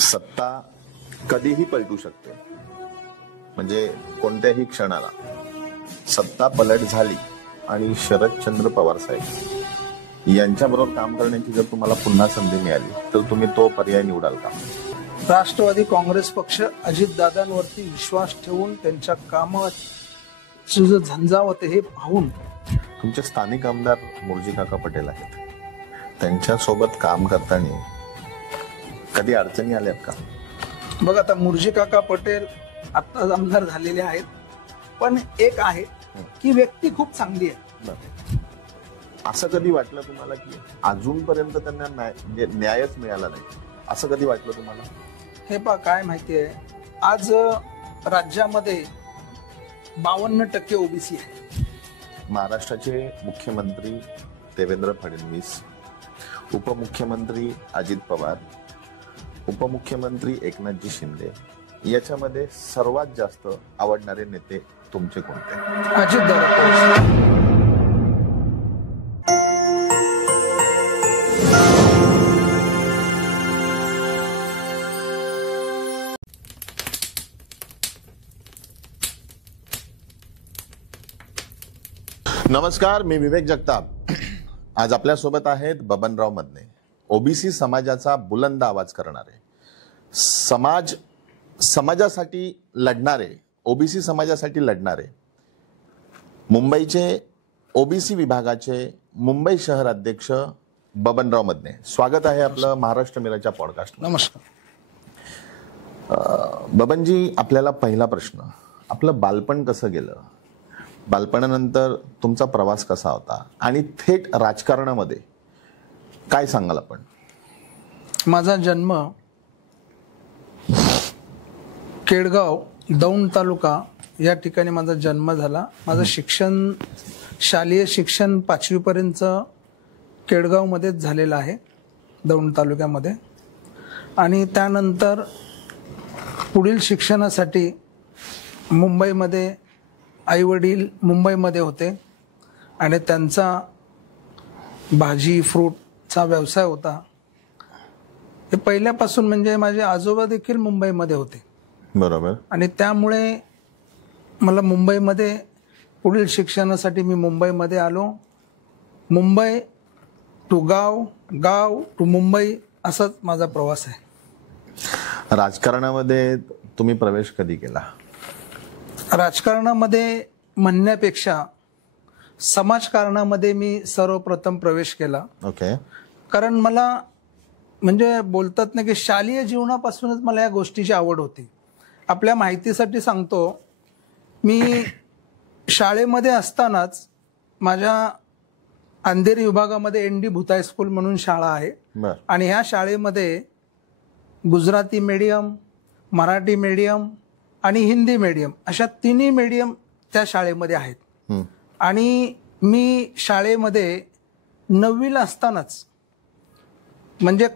सत्ता कधीही पलटू शकते, म्हणजे कोणत्याही क्षणाला सत्ता पलट झाली आणि शरदचंद्र पवार साहेब यांच्याबरोबर काम करण्याची जर तुम्हाला पुन्हा संधी मिळाली तर तुम्ही तो पर्याय निवडाल का? राष्ट्रवादी काँग्रेस पक्ष अजितदादांवरती विश्वास ठेवून त्यांच्या कामाचं जे झंझावत हे पाहून तुमचे स्थानिक आमदार मुर्जी काका पटेल आहेत, त्यांच्यासोबत काम करताना कधी अडचणी आल्यात का? बघ, आता मुर्जी काका पटेल आता आमदार झालेले आहेत, पण एक आहे की व्यक्ती खूप चांगली आहे. असं कधी वाटलं तुम्हाला की अजूनपर्यंत त्यांना न्यायच मिळाला नाही, असं कधी वाटलं तुम्हाला? हे पहा, काय माहितीये, आज राज्यामध्ये 52% ओबीसी आहे. महाराष्ट्राचे मुख्यमंत्री देवेंद्र फडणवीस, उपमुख्यमंत्री अजित पवार, उपमुख्यमंत्री एकनाथजी शिंदे, याच्यामध्ये सर्वात जास्त आवडणारे नेते तुमचे कोणते? अजितदादा. नमस्कार, मी विवेक जगताप. आज आपल्यासोबत आहेत बबनराव मदने, ओबीसी समाजाचा बुलंद आवाज करणारे, समाजासाठी लढणारे, ओबीसी समाजासाठी लढणारे, मुंबईचे ओबीसी विभागाचे मुंबई शहर अध्यक्ष बबनराव मदने. स्वागत आहे आपलं महाराष्ट्र मिररच्या पॉडकास्ट. नमस्कार. बबनजी, आपल्याला पहिला प्रश्न, आपलं बालपण कसं गेलं? बालपणानंतर तुमचा प्रवास कसा होता आणि थेट राजकारणामध्ये काय सांगाल आपण? माझा जन्म केडगाव, दौंड तालुका या ठिकाणी माझा जन्म झाला. माझं शिक्षण, शालेय शिक्षण 5वी पर्यंत केडगावमध्येच झालेलं आहे, दौंड तालुक्यामध्ये. आणि त्यानंतर पुढील शिक्षणासाठी मुंबईमध्ये, आई वडील मुंबईमध्ये होते आणि त्यांचा भाजी फ्रूटचा व्यवसाय होता. हे पहिल्यापासून, म्हणजे माझे आजोबा देखील मुंबईमध्ये होते. बरोबर. आणि त्यामुळे मला मुंबईमध्ये पुढील शिक्षणासाठी मी मुंबईमध्ये आलो. मुंबई टू गाव, गाव टू मुंबई, असाच माझा प्रवास आहे. राजकारणामध्ये तुम्ही प्रवेश कधी केला? राजकारणामध्ये म्हणण्यापेक्षा समाजकारणामध्ये मी सर्वप्रथम प्रवेश केला. ओके. कारण मला, म्हणजे बोलतात ना की शालेय जीवनापासूनच मला या गोष्टीची आवड होती. आपल्या माहितीसाठी सांगतो, मी शाळेमध्ये असतानाच माझ्या अंधेरी विभागामध्ये ND भुताई स्कूल म्हणून शाळा आहे, आणि ह्या शाळेमध्ये गुजराती मीडियम, मराठी मीडियम आणि हिंदी मीडियम अशा तिन्ही मीडियम त्या शाळेमध्ये आहेत. आणि मी शाळेमध्ये 9वीला असतानाच, म्हणजे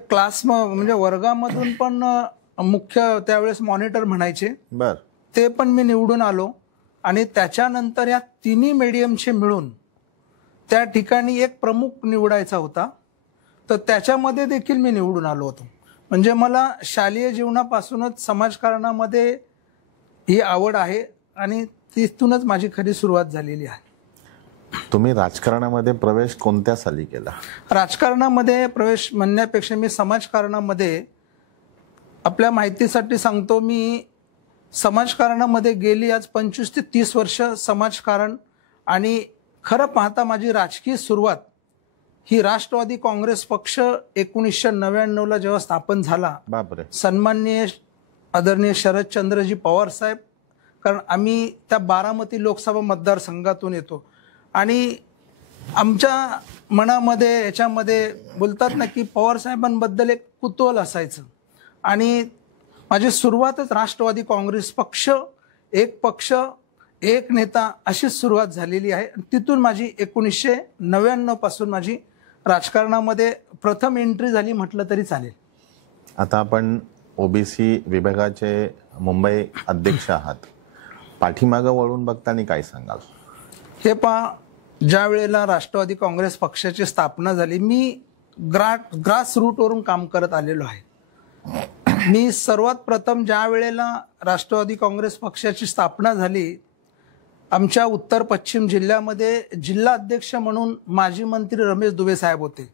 म्हणजे वर्गामधून पण मुख्य त्यावेळेस मॉनिटर म्हणायचे, ते पण मी निवडून आलो. आणि त्याच्यानंतर या तिन्ही मीडियमचे मिळून त्या ठिकाणी एक प्रमुख निवडायचा होता, तर त्याच्यामध्ये देखील मी निवडून आलो होतो. म्हणजे मला शालेय जीवनापासूनच समाजकारणामध्ये ही आवड आहे आणि तिथूनच माझी खरी सुरुवात झालेली आहे. तुम्ही राजकारणामध्ये प्रवेश कोणत्या साली केला? राजकारणामध्ये प्रवेश म्हणण्यापेक्षा मी समाजकारणामध्ये, आपल्या माहितीसाठी सांगतो, मी समाजकारणामध्ये गेली आज 25 ते 30 वर्ष समाजकारण. आणि खरं पाहता माझी राजकीय सुरुवात ही राष्ट्रवादी काँग्रेस पक्ष 1999ला जेव्हा स्थापन झाला, सन्माननीय आदरणीय शरदचंद्रजी पवार साहेब, कारण आम्ही त्या बारामती लोकसभा मतदारसंघातून येतो, आणि आमच्या मनामध्ये याच्यामध्ये बोलतात ना की पवार साहेबांबद्दल एक कुतूहल असायचं. आणि माझी सुरुवातच राष्ट्रवादी काँग्रेस पक्ष, एक पक्ष एक नेता, अशी सुरुवात झालेली आहे. तिथून माझी 1999 पासून माझी राजकारणामध्ये प्रथम एंट्री झाली म्हटलं तरी चालेल. आता आपण ओबीसी विभागाचे मुंबई अध्यक्ष आहात, पाठीमागं वळून बघताना काय सांगाल? हे पहा, ज्या वेळेला राष्ट्रवादी काँग्रेस पक्षाची स्थापना झाली, मी ग्रास रूटवरून काम करत आलेलो आहे. मी सर्वात प्रथम ज्या वेळेला राष्ट्रवादी काँग्रेस पक्षाची स्थापना झाली, आमच्या उत्तर पश्चिम जिल्ह्यामध्ये जिल्हा अध्यक्ष म्हणून माजी मंत्री रमेश दुबे साहेब होते.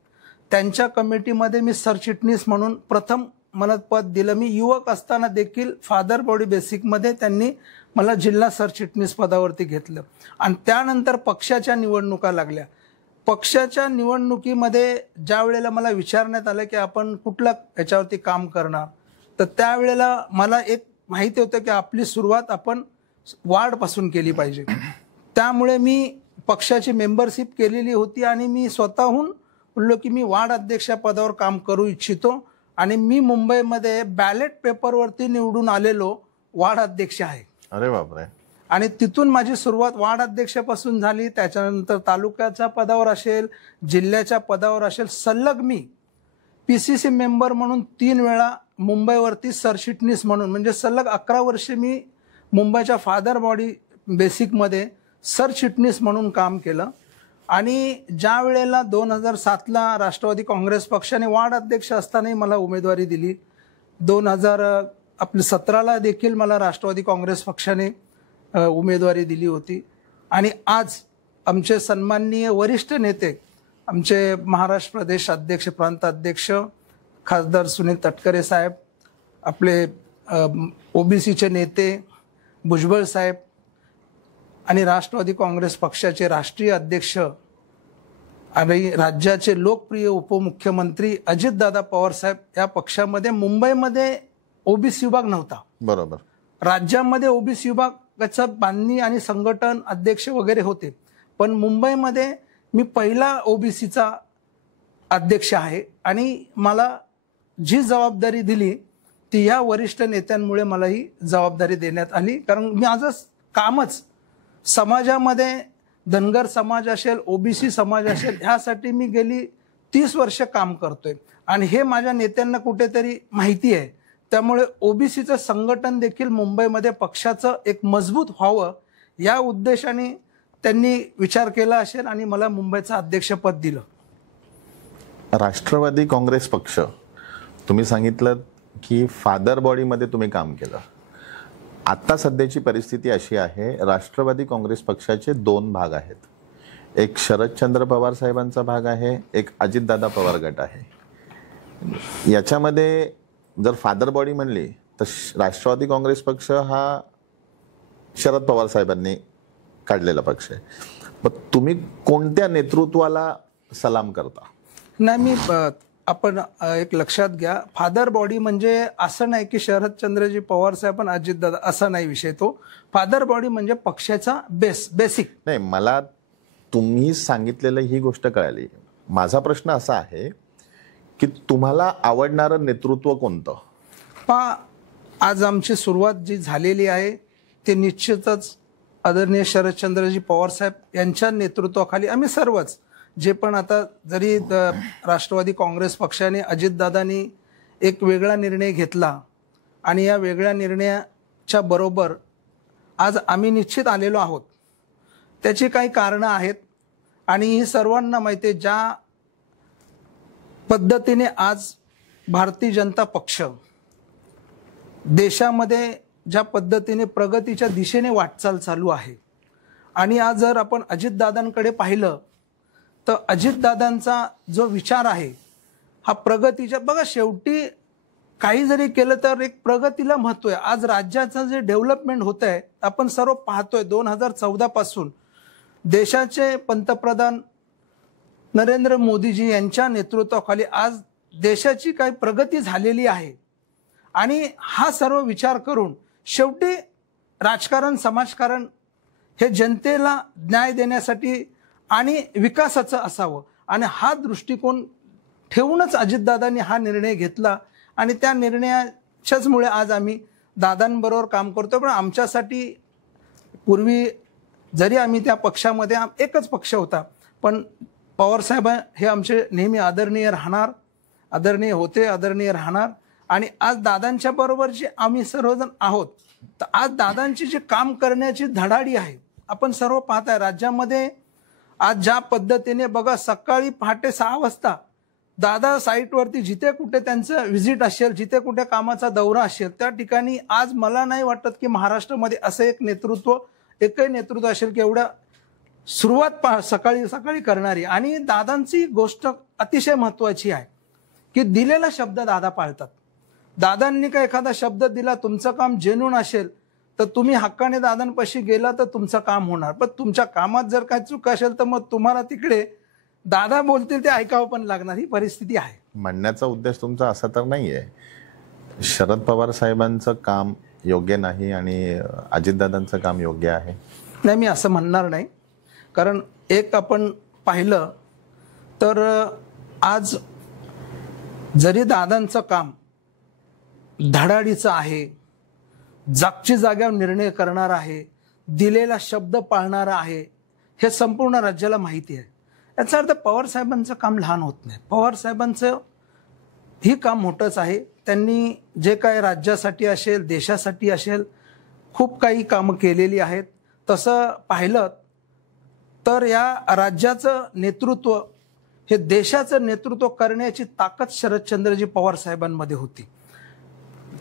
त्यांच्या कमिटीमध्ये मी सरचिटणीस म्हणून प्रथम मला पद दिलं. मी युवक असताना देखील फादर बॉडी बेसिकमध्ये त्यांनी मला जिल्हा सरचिटणीस पदावरती घेतलं. आणि त्यानंतर पक्षाच्या निवडणुका लागल्या. पक्षाच्या निवडणुकीमध्ये ज्या वेळेला मला विचारण्यात आलं की आपण कुठल्या याच्यावरती काम करणार, तर त्यावेळेला मला एक माहिती होतं की आपली सुरुवात आपण वार्डपासून केली पाहिजे. त्यामुळे मी पक्षाची मेंबरशिप केलेली होती आणि मी स्वतःहून बोललो की मी वार्ड अध्यक्ष पदावर काम करू इच्छितो. आणि मी मुंबईमध्ये बॅलेट पेपरवरती निवडून आलेलो वार्ड अध्यक्ष आहे. अरे बापरे. आणि तिथून माझी सुरुवात वार्ड अध्यक्षापासून झाली. त्याच्यानंतर तालुक्याच्या पदावर असेल, जिल्ह्याच्या पदावर असेल, सलग मी PCC मेंबर म्हणून 3 वेळा, मुंबईवरती सरचिटणीस म्हणून, म्हणजे सलग 11 वर्षे मी मुंबईच्या फादर बॉडी बेसिकमध्ये सरचिटणीस म्हणून काम केलं. आणि ज्या वेळेला 2007ला राष्ट्रवादी काँग्रेस पक्षाने वार्ड अध्यक्ष असतानाही मला उमेदवारी दिली. 2017ला देखील मला राष्ट्रवादी काँग्रेस पक्षाने उमेदवारी दिली होती. आणि आज आमचे सन्माननीय वरिष्ठ नेते, आमचे महाराष्ट्र प्रदेश अध्यक्ष, प्रांत अध्यक्ष खासदार सुनील तटकरे साहेब, आपले OBCचे नेते भुजबळ साहेब आणि राष्ट्रवादी काँग्रेस पक्षाचे राष्ट्रीय अध्यक्ष आणि राज्याचे लोकप्रिय उपमुख्यमंत्री अजितदादा पवार साहेब, या पक्षामध्ये मुंबईमध्ये OBC विभाग नव्हता. बरोबर. राज्यामध्ये OBC विभागाचं बांधणी आणि संघटन अध्यक्ष वगैरे होते, पण मुंबईमध्ये मी पहिला OBCचा अध्यक्ष आहे. आणि मला जी जबाबदारी दिली ती या वरिष्ठ नेत्यांमुळे मला ही जबाबदारी देण्यात आली. कारण माझं कामच समाजामध्ये धनगर समाज असेल, OBC समाज असेल, ह्यासाठी मी गेली 30 वर्ष काम करतोय. आणि हे माझ्या नेत्यांना कुठेतरी माहिती आहे. त्यामुळे OBCचं संघटन देखील मुंबईमध्ये पक्षाचं एक मजबूत व्हावं या उद्देशाने त्यांनी विचार केला असेल आणि मला मुंबईचं अध्यक्षपद दिलं. राष्ट्रवादी काँग्रेस पक्ष, तुम्ही सांगितलं की फादर बॉडीमध्ये तुम्ही काम केलं. आता सध्याची परिस्थिती अशी आहे, राष्ट्रवादी काँग्रेस पक्षाचे 2 भाग आहेत. एक शरदचंद्र पवार साहेबांचा भाग आहे, एक अजितदादा पवार गट आहे. याच्यामध्ये जर फादर बॉडी म्हणली तर राष्ट्रवादी काँग्रेस पक्ष हा शरद पवार साहेबांनी काढलेला पक्ष आहे. मग तुम्ही कोणत्या नेतृत्वाला सलाम करता? नाही, आपण एक लक्षात घ्या, फादर बॉडी म्हणजे असं नाही की शरदचंद्रजी पवार साहेब आणि अजितदादा, असा नाही विषय तो. फादर बॉडी म्हणजे पक्षाचा बेसिक. नाही, मला तुम्ही सांगितलेलं ही गोष्ट कळाली. माझा प्रश्न असा आहे की तुम्हाला आवडणारं नेतृत्व कोणतं? आज आमची सुरुवात जी झालेली आहे ते निश्चितच आदरणीय शरदचंद्रजी पवार साहेब यांच्या नेतृत्वाखाली आम्ही सर्वच जे पण, आता जरी राष्ट्रवादी काँग्रेस पक्षाने अजितदादांनी एक वेगळा निर्णय घेतला आणि या वेगळ्या निर्णयाच्या बरोबर आज आम्ही निश्चित आलेलो आहोत. त्याची काही कारणं आहेत आणि ही सर्वांना माहिती आहे. ज्या पद्धतीने आज भारतीय जनता पक्ष देशामध्ये ज्या पद्धतीने प्रगतीच्या दिशेने वाटचाल चालू आहे, आणि आज जर आपण अजितदादांकडे पाहिलं तर अजितदादांचा जो विचार आहे हा प्रगतीच्या, बघा शेवटी काही जरी केलं तर एक प्रगतीला महत्व आहे. आज राज्याचं जे डेव्हलपमेंट होत आहे आपण सर्व पाहतोय. 2014 पासून देशाचे पंतप्रधान नरेंद्र मोदीजी यांच्या नेतृत्वाखाली आज देशाची काही प्रगती झालेली आहे. आणि हा सर्व विचार करून शेवटी राजकारण, समाजकारण हे जनतेला न्याय देण्यासाठी आणि विकासाचं असावं, आणि हा दृष्टिकोन ठेवूनच अजितदादांनी हा निर्णय घेतला. आणि त्या निर्णयाच्याच मुळे आज आम्ही दादांबरोबर काम करतो. पण आमच्यासाठी पूर्वी जरी आम्ही त्या पक्षामध्ये एकच पक्ष होता, पण पवारसाहेब हे आमचे नेहमी आदरणीय राहणार, आदरणीय होते, आदरणीय राहणार. आणि आज दादांच्या बरोबर जे आम्ही सर्वजण आहोत, तर आज दादांची जी काम करण्याची धडाडी आहे आपण सर्व पाहताय. राज्यामध्ये आज ज्या पद्धतीने बघा, सकाळी पहाटे 6 वाजता दादा साईटवरती जिथे कुठे त्यांचं व्हिजिट असेल, जिथे कुठे कामाचा दौरा असेल, त्या ठिकाणी आज मला नाही वाटत की महाराष्ट्रामध्ये असं एकही नेतृत्व असेल की एवढ्या सुरुवात सकाळी सकाळी करणारी. आणि दादांची गोष्ट अतिशय महत्वाची आहे की दिलेला शब्द दादा पाळतात. दादांनी का एखादा शब्द दिला, तुमचं काम जेन्युइन असेल तर तुम्ही हक्काने दादांपाशी गेला तर तुमचं काम होणार. पण तुमच्या कामात जर काही चूक असेल तर मग तुम्हाला तिकडे दादा बोलतील ते ऐकावं पण लागणार, ही परिस्थिती आहे. म्हणण्याचा उद्देश तुमचा असा तर नाहीये शरद पवार साहेबांचं काम योग्य नाही आणि अजितदादांचं काम योग्य आहे? नाही, मी असं म्हणणार नाही. कारण एक आपण पाहिलं तर आज जरी दादांचं काम धडाडीचं आहे, जागची जाग्यावर निर्णय करणार आहे, दिलेला शब्द पाळणारा आहे, हे संपूर्ण राज्याला माहिती आहे. याचा अर्थ पवार साहेबांचं काम लहान होत नाही. पवार साहेबांचं ही काम मोठंच आहे. त्यांनी जे काय राज्यासाठी असेल, देशासाठी असेल, खूप काही कामं केलेली आहेत. तसं पाहिलं तर या राज्याचं नेतृत्व हे देशाचं नेतृत्व करण्याची ताकद शरदचंद्रजी पवार साहेबांमध्ये होती.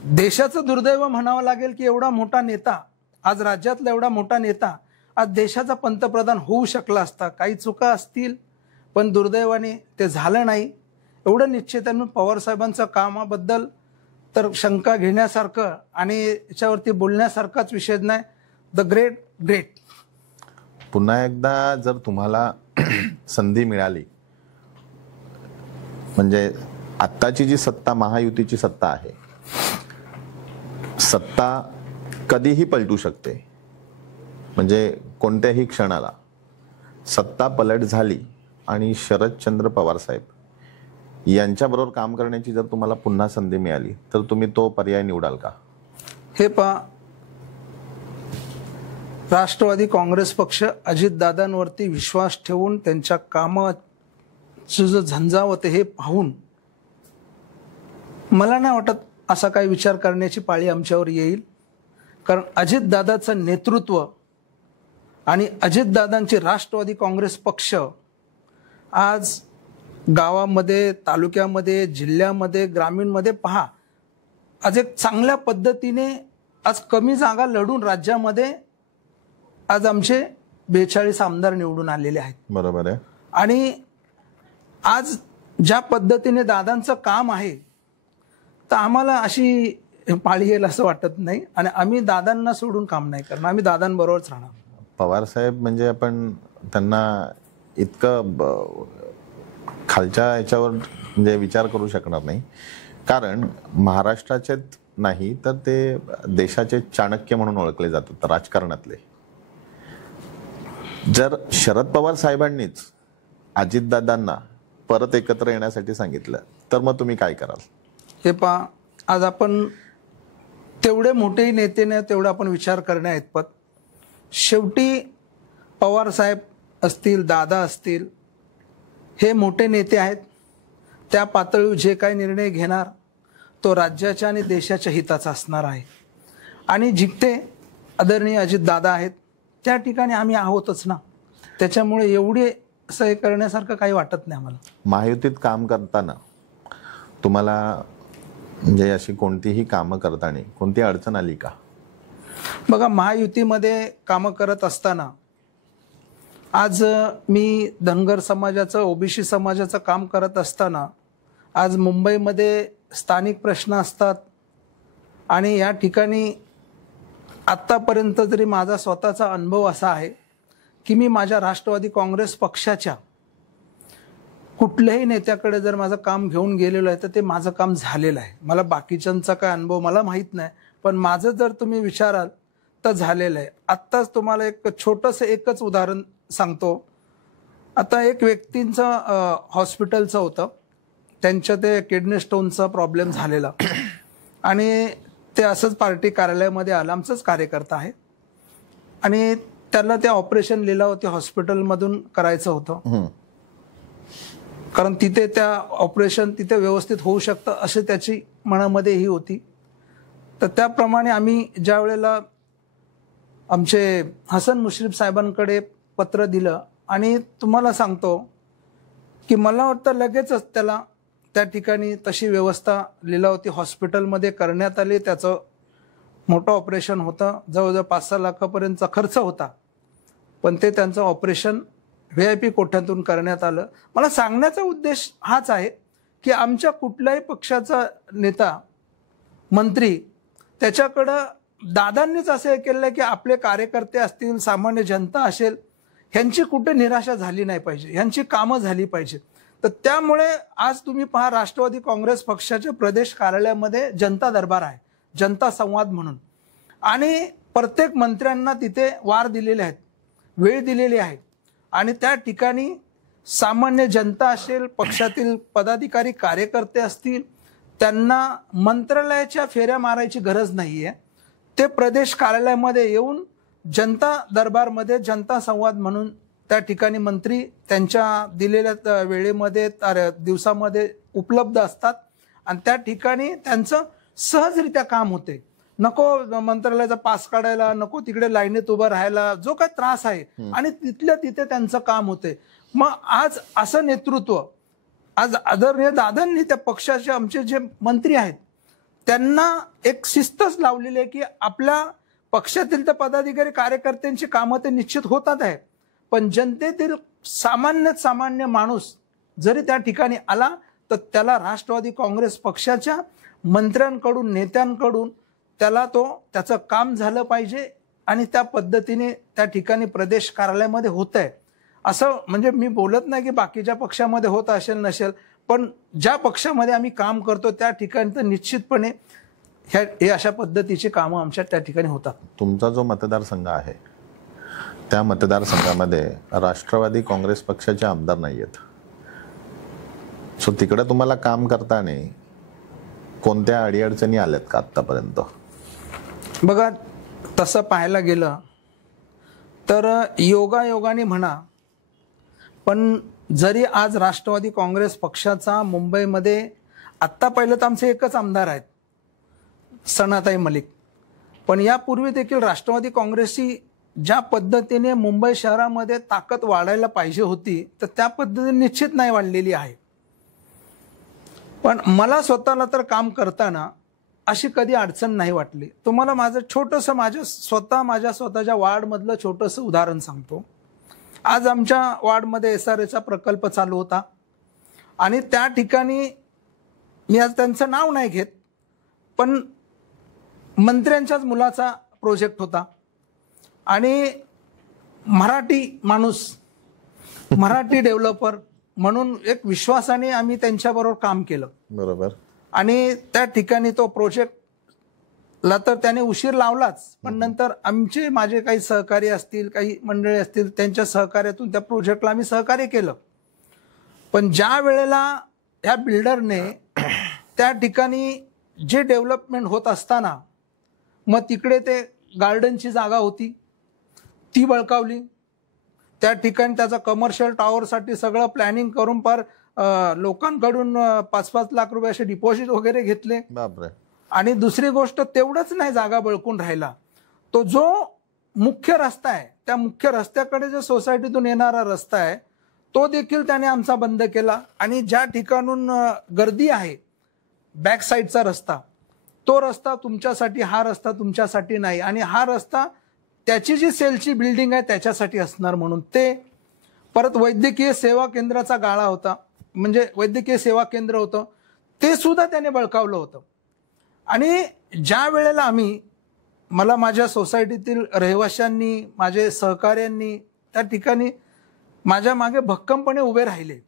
देशाचं दुर्दैव म्हणावं लागेल की एवढा मोठा नेता, आज राज्यातला एवढा मोठा नेता आज देशाचा पंतप्रधान होऊ शकला असता. काही चुका असतील पण दुर्दैवाने ते झालं नाही. एवढं निश्चिताने पवार साहेबांच्या कामाबद्दल तर शंका घेण्यासारखं आणि याच्यावरती बोलण्यासारखाच विषय नाही. The great great. पुन्हा एकदा जर तुम्हाला संधी मिळाली, म्हणजे आत्ताची जी सत्ता महायुतीची सत्ता आहे, सत्ता कधीही पलटू शकते. म्हणजे कोणत्याही क्षणाला सत्ता पलट झाली आणि शरदचंद्र पवार साहेब यांच्याबरोबर काम करण्याची जर तुम्हाला पुन्हा संधी मिळाली तर तुम्ही तो पर्याय निवडाल का? हे पहा, राष्ट्रवादी काँग्रेस पक्ष अजितदादांवरती विश्वास ठेवून त्यांच्या कामाचं जो झंझावत हे पाहून मला नाही वाटत असा काही विचार करण्याची पाळी आमच्यावर येईल. कारण अजितदादाचं नेतृत्व आणि अजितदादांचे राष्ट्रवादी काँग्रेस पक्ष आज गावामध्ये, तालुक्यामध्ये, जिल्ह्यामध्ये, ग्रामीणमध्ये पहा, आज एक चांगल्या पद्धतीने आज कमी जागा लढून राज्यामध्ये आज आमचे 42 आमदार निवडून आलेले आहेत. बरोबर आहे. आणि आज ज्या पद्धतीने दादांचं काम आहे तर आम्हाला अशी पाळी येईल असं वाटत नाही. आणि आम्ही दादांना सोडून काम नाही करणार, आम्ही दादांबरोबरच राहणार. पवार साहेब म्हणजे आपण त्यांना इतकं खालच्या याच्यावर म्हणजे विचार करू शकणार नाही. कारण महाराष्ट्राचे नाही तर ते देशाचे चाणक्य म्हणून ओळखले जातात राजकारणातले. जर शरद पवार साहेबांनीच अजितदादांना परत एकत्र येण्यासाठी सांगितलं तर मग तुम्ही काय कराल? हे पहा, आज आपण तेवढे मोठेही नेते नाही, तेवढा आपण विचार करण्याइतपत. शेवटी पवार साहेब असतील, दादा असतील, हे मोठे नेते आहेत. त्या पातळीवर जे काही निर्णय घेणार तो राज्याच्या आणि देशाच्या हिताचा असणार आहे. आणि जिथे आदरणीय अजितदादा आहेत त्या ठिकाणी आम्ही आहोतच ना. त्याच्यामुळे एवढे असं हे करण्यासारखं काही वाटत नाही आम्हाला. महायुतीत काम करताना तुम्हाला म्हणजे अशी कोणतीही कामं करताना कोणती अडचण आली का? बघा, महायुतीमध्ये कामं करत असताना आज मी धनगर समाजाचं, ओबीसी समाजाचं काम करत असताना आज मुंबईमध्ये स्थानिक प्रश्न असतात. आणि या ठिकाणी आत्तापर्यंत जरी माझा स्वतःचा अनुभव असा आहे की मी माझ्या राष्ट्रवादी काँग्रेस पक्षाच्या कुठल्याही नेत्याकडे जर माझं काम घेऊन गेलेलो आहे तर ते माझं काम झालेलं आहे. मला बाकीच्यांचा काय अनुभव मला माहीत नाही, पण माझं जर तुम्ही विचाराल तर झालेलं आहे. आत्ताच तुम्हाला एक छोटंसं एकच उदाहरण सांगतो. आता एक व्यक्तींचं हॉस्पिटलचं होतं, त्यांच्या ते किडनी स्टोनचा प्रॉब्लेम झालेला आणि ते असंच पार्टी कार्यालयामध्ये आलं, आमचंच कार्यकर्ता आहे, आणि त्याला ते ऑपरेशन लिहिलं ते हॉस्पिटलमधून करायचं होतं. कारण तिथे त्या ऑपरेशन तिथे व्यवस्थित होऊ शकतं असे त्याची मनामध्ये ही होती. तर त्याप्रमाणे आम्ही ज्या वेळेला आमचे हसन मुश्रीफ साहेबांकडे पत्र दिलं आणि तुम्हाला सांगतो की मला वाटतं लगेचच त्याला त्या ठिकाणी तशी व्यवस्था लीलावती हॉस्पिटलमध्ये करण्यात आली. त्याचं मोठं ऑपरेशन होतं, जवळजवळ 5-6 लाखापर्यंतचा खर्च होता, पण ते त्यांचं ऑपरेशन VIP कोठ्यातून करण्यात आलं. मला सांगण्याचा उद्देश हाच आहे की आमच्या कुठल्याही पक्षाचा नेता मंत्री त्याच्याकडं दादांनीच असं केलं की आपले कार्यकर्ते असतील, सामान्य जनता असेल, ह्यांची कुठे निराशा झाली नाही पाहिजे, ह्यांची कामं झाली पाहिजे. तर त्यामुळे आज तुम्ही पहा, राष्ट्रवादी काँग्रेस पक्षाच्या प्रदेश कार्यालयामध्ये जनता दरबार आहे, जनता संवाद म्हणून, आणि प्रत्येक मंत्र्यांना तिथे वार दिलेले आहेत, वेळ दिलेली आहे, आणि त्या ठिकाणी सामान्य जनता असेल, पक्षातील पदाधिकारी कार्यकर्ते असतील, त्यांना मंत्रालयाच्या फेऱ्या मारायची गरज नाहीये. ते प्रदेश कार्यालयामध्ये येऊन जनता दरबारमध्ये जनता संवाद म्हणून त्या ठिकाणी मंत्री त्यांच्या दिलेल्या वेळेमध्ये दिवसामध्ये उपलब्ध असतात, आणि त्या ठिकाणी त्यांचं सहजरित्या काम होते. नको मंत्रालयाचा पास काढायला, नको तिकडे लाईनीत उभं राहायला, जो काय त्रास आहे, आणि तिथल्या तिथे त्यांचं काम होते. मग आज असं नेतृत्व, आज आदरणीय दादांनी त्या पक्षाचे आमचे जे मंत्री आहेत त्यांना एक शिस्तच लावलेली आहे की आपल्या पक्षातील तर पदाधिकारी कार्यकर्त्यांची कामं ते निश्चित होतात आहे, पण जनतेतील सामान्य माणूस जरी त्या ठिकाणी आला तर त्याला राष्ट्रवादी काँग्रेस पक्षाच्या मंत्र्यांकडून, नेत्यांकडून त्याला त्याचं काम झालं पाहिजे, आणि त्या पद्धतीने त्या ठिकाणी प्रदेश कार्यालयामध्ये होत आहे. असं म्हणजे मी बोलत नाही की बाकीच्या पक्षामध्ये होत असेल नसेल, पण ज्या पक्षामध्ये आम्ही काम करतो त्या ठिकाणी तर निश्चितपणे हे अशा पद्धतीची कामं आमच्या त्या ठिकाणी होतात. तुमचा जो मतदारसंघ आहे त्या मतदारसंघामध्ये राष्ट्रवादी काँग्रेस पक्षाचे आमदार नाही आहेत. सो तिकडे तुम्हाला काम करताना कोणत्या अडीअडचणी आल्यात का आतापर्यंत? बघा, तसं पाहायला गेलं तर योगायोगाने म्हणा, पण जरी आज राष्ट्रवादी काँग्रेस पक्षाचा मुंबईमध्ये आत्ता पहिलं तर आमचे एकच आमदार आहेत, सनाताई मलिक, पण यापूर्वी देखील राष्ट्रवादी काँग्रेसची ज्या पद्धतीने मुंबई शहरामध्ये ताकद वाढायला पाहिजे होती तर त्या पद्धतीने निश्चित नाही वाढलेली आहे. पण मला स्वतःला तर काम करताना अशी कधी अडचण नाही वाटली. तुम्हाला माझं छोटंसं माझ्या स्वतःच्या वार्डमधलं छोटंसं उदाहरण सांगतो. आज आमच्या वार्डमध्ये SRAचा प्रकल्प चालू होता, आणि त्या ठिकाणी मी आज त्यांचं नाव नाही घेत, पण मंत्र्यांच्याच मुलाचा प्रोजेक्ट होता, आणि मराठी माणूस, मराठी डेव्हलपर म्हणून एक विश्वासाने आम्ही त्यांच्याबरोबर काम केलं. बरोबर. आणि त्या ठिकाणी तो प्रोजेक्टला तर त्याने उशीर लावलाच, पण नंतर माझे काही सहकारी असतील, काही मंडळी असतील, त्यांच्या सहकार्यातून त्या प्रोजेक्टला आम्ही सहकार्य केलं. पण ज्या वेळेला ह्या बिल्डरने त्या ठिकाणी जे डेव्हलपमेंट होत असताना मग तिकडे ते गार्डनची जागा होती ती बळकावली, त्या ठिकाणी त्याचा कमर्शियल टॉवरसाठी सगळं प्लॅनिंग करून पार लोकांकडून 5-5 लाख रुपये असे डिपॉझिट वगैरे घेतले. बापरे. आणि दुसरी गोष्ट, तेवढंच नाही, जागा बळकून राहिला, तो जो मुख्य रस्ता आहे त्या मुख्य रस्त्याकडे जो सोसायटीतून येणारा रस्ता आहे तो देखील त्याने आमचा बंद केला. आणि ज्या ठिकाणून गर्दी आहे बॅक साईडचा रस्ता, तो रस्ता तुमच्यासाठी, हा रस्ता तुमच्यासाठी नाही, आणि हा रस्ता त्याची जी सेलची बिल्डिंग आहे त्याच्यासाठी असणार म्हणून ते. परत वैद्यकीय सेवा केंद्राचा गाळा होता, म्हणजे वैद्यकीय सेवा केंद्र होतं, ते सुद्धा त्याने बळकावलं होतं. आणि ज्या वेळेला मला माझ्या सोसायटीतील रहिवाशांनी, माझे सहकाऱ्यांनी त्या ठिकाणी माझ्या मागे भक्कमपणे उभे राहिले,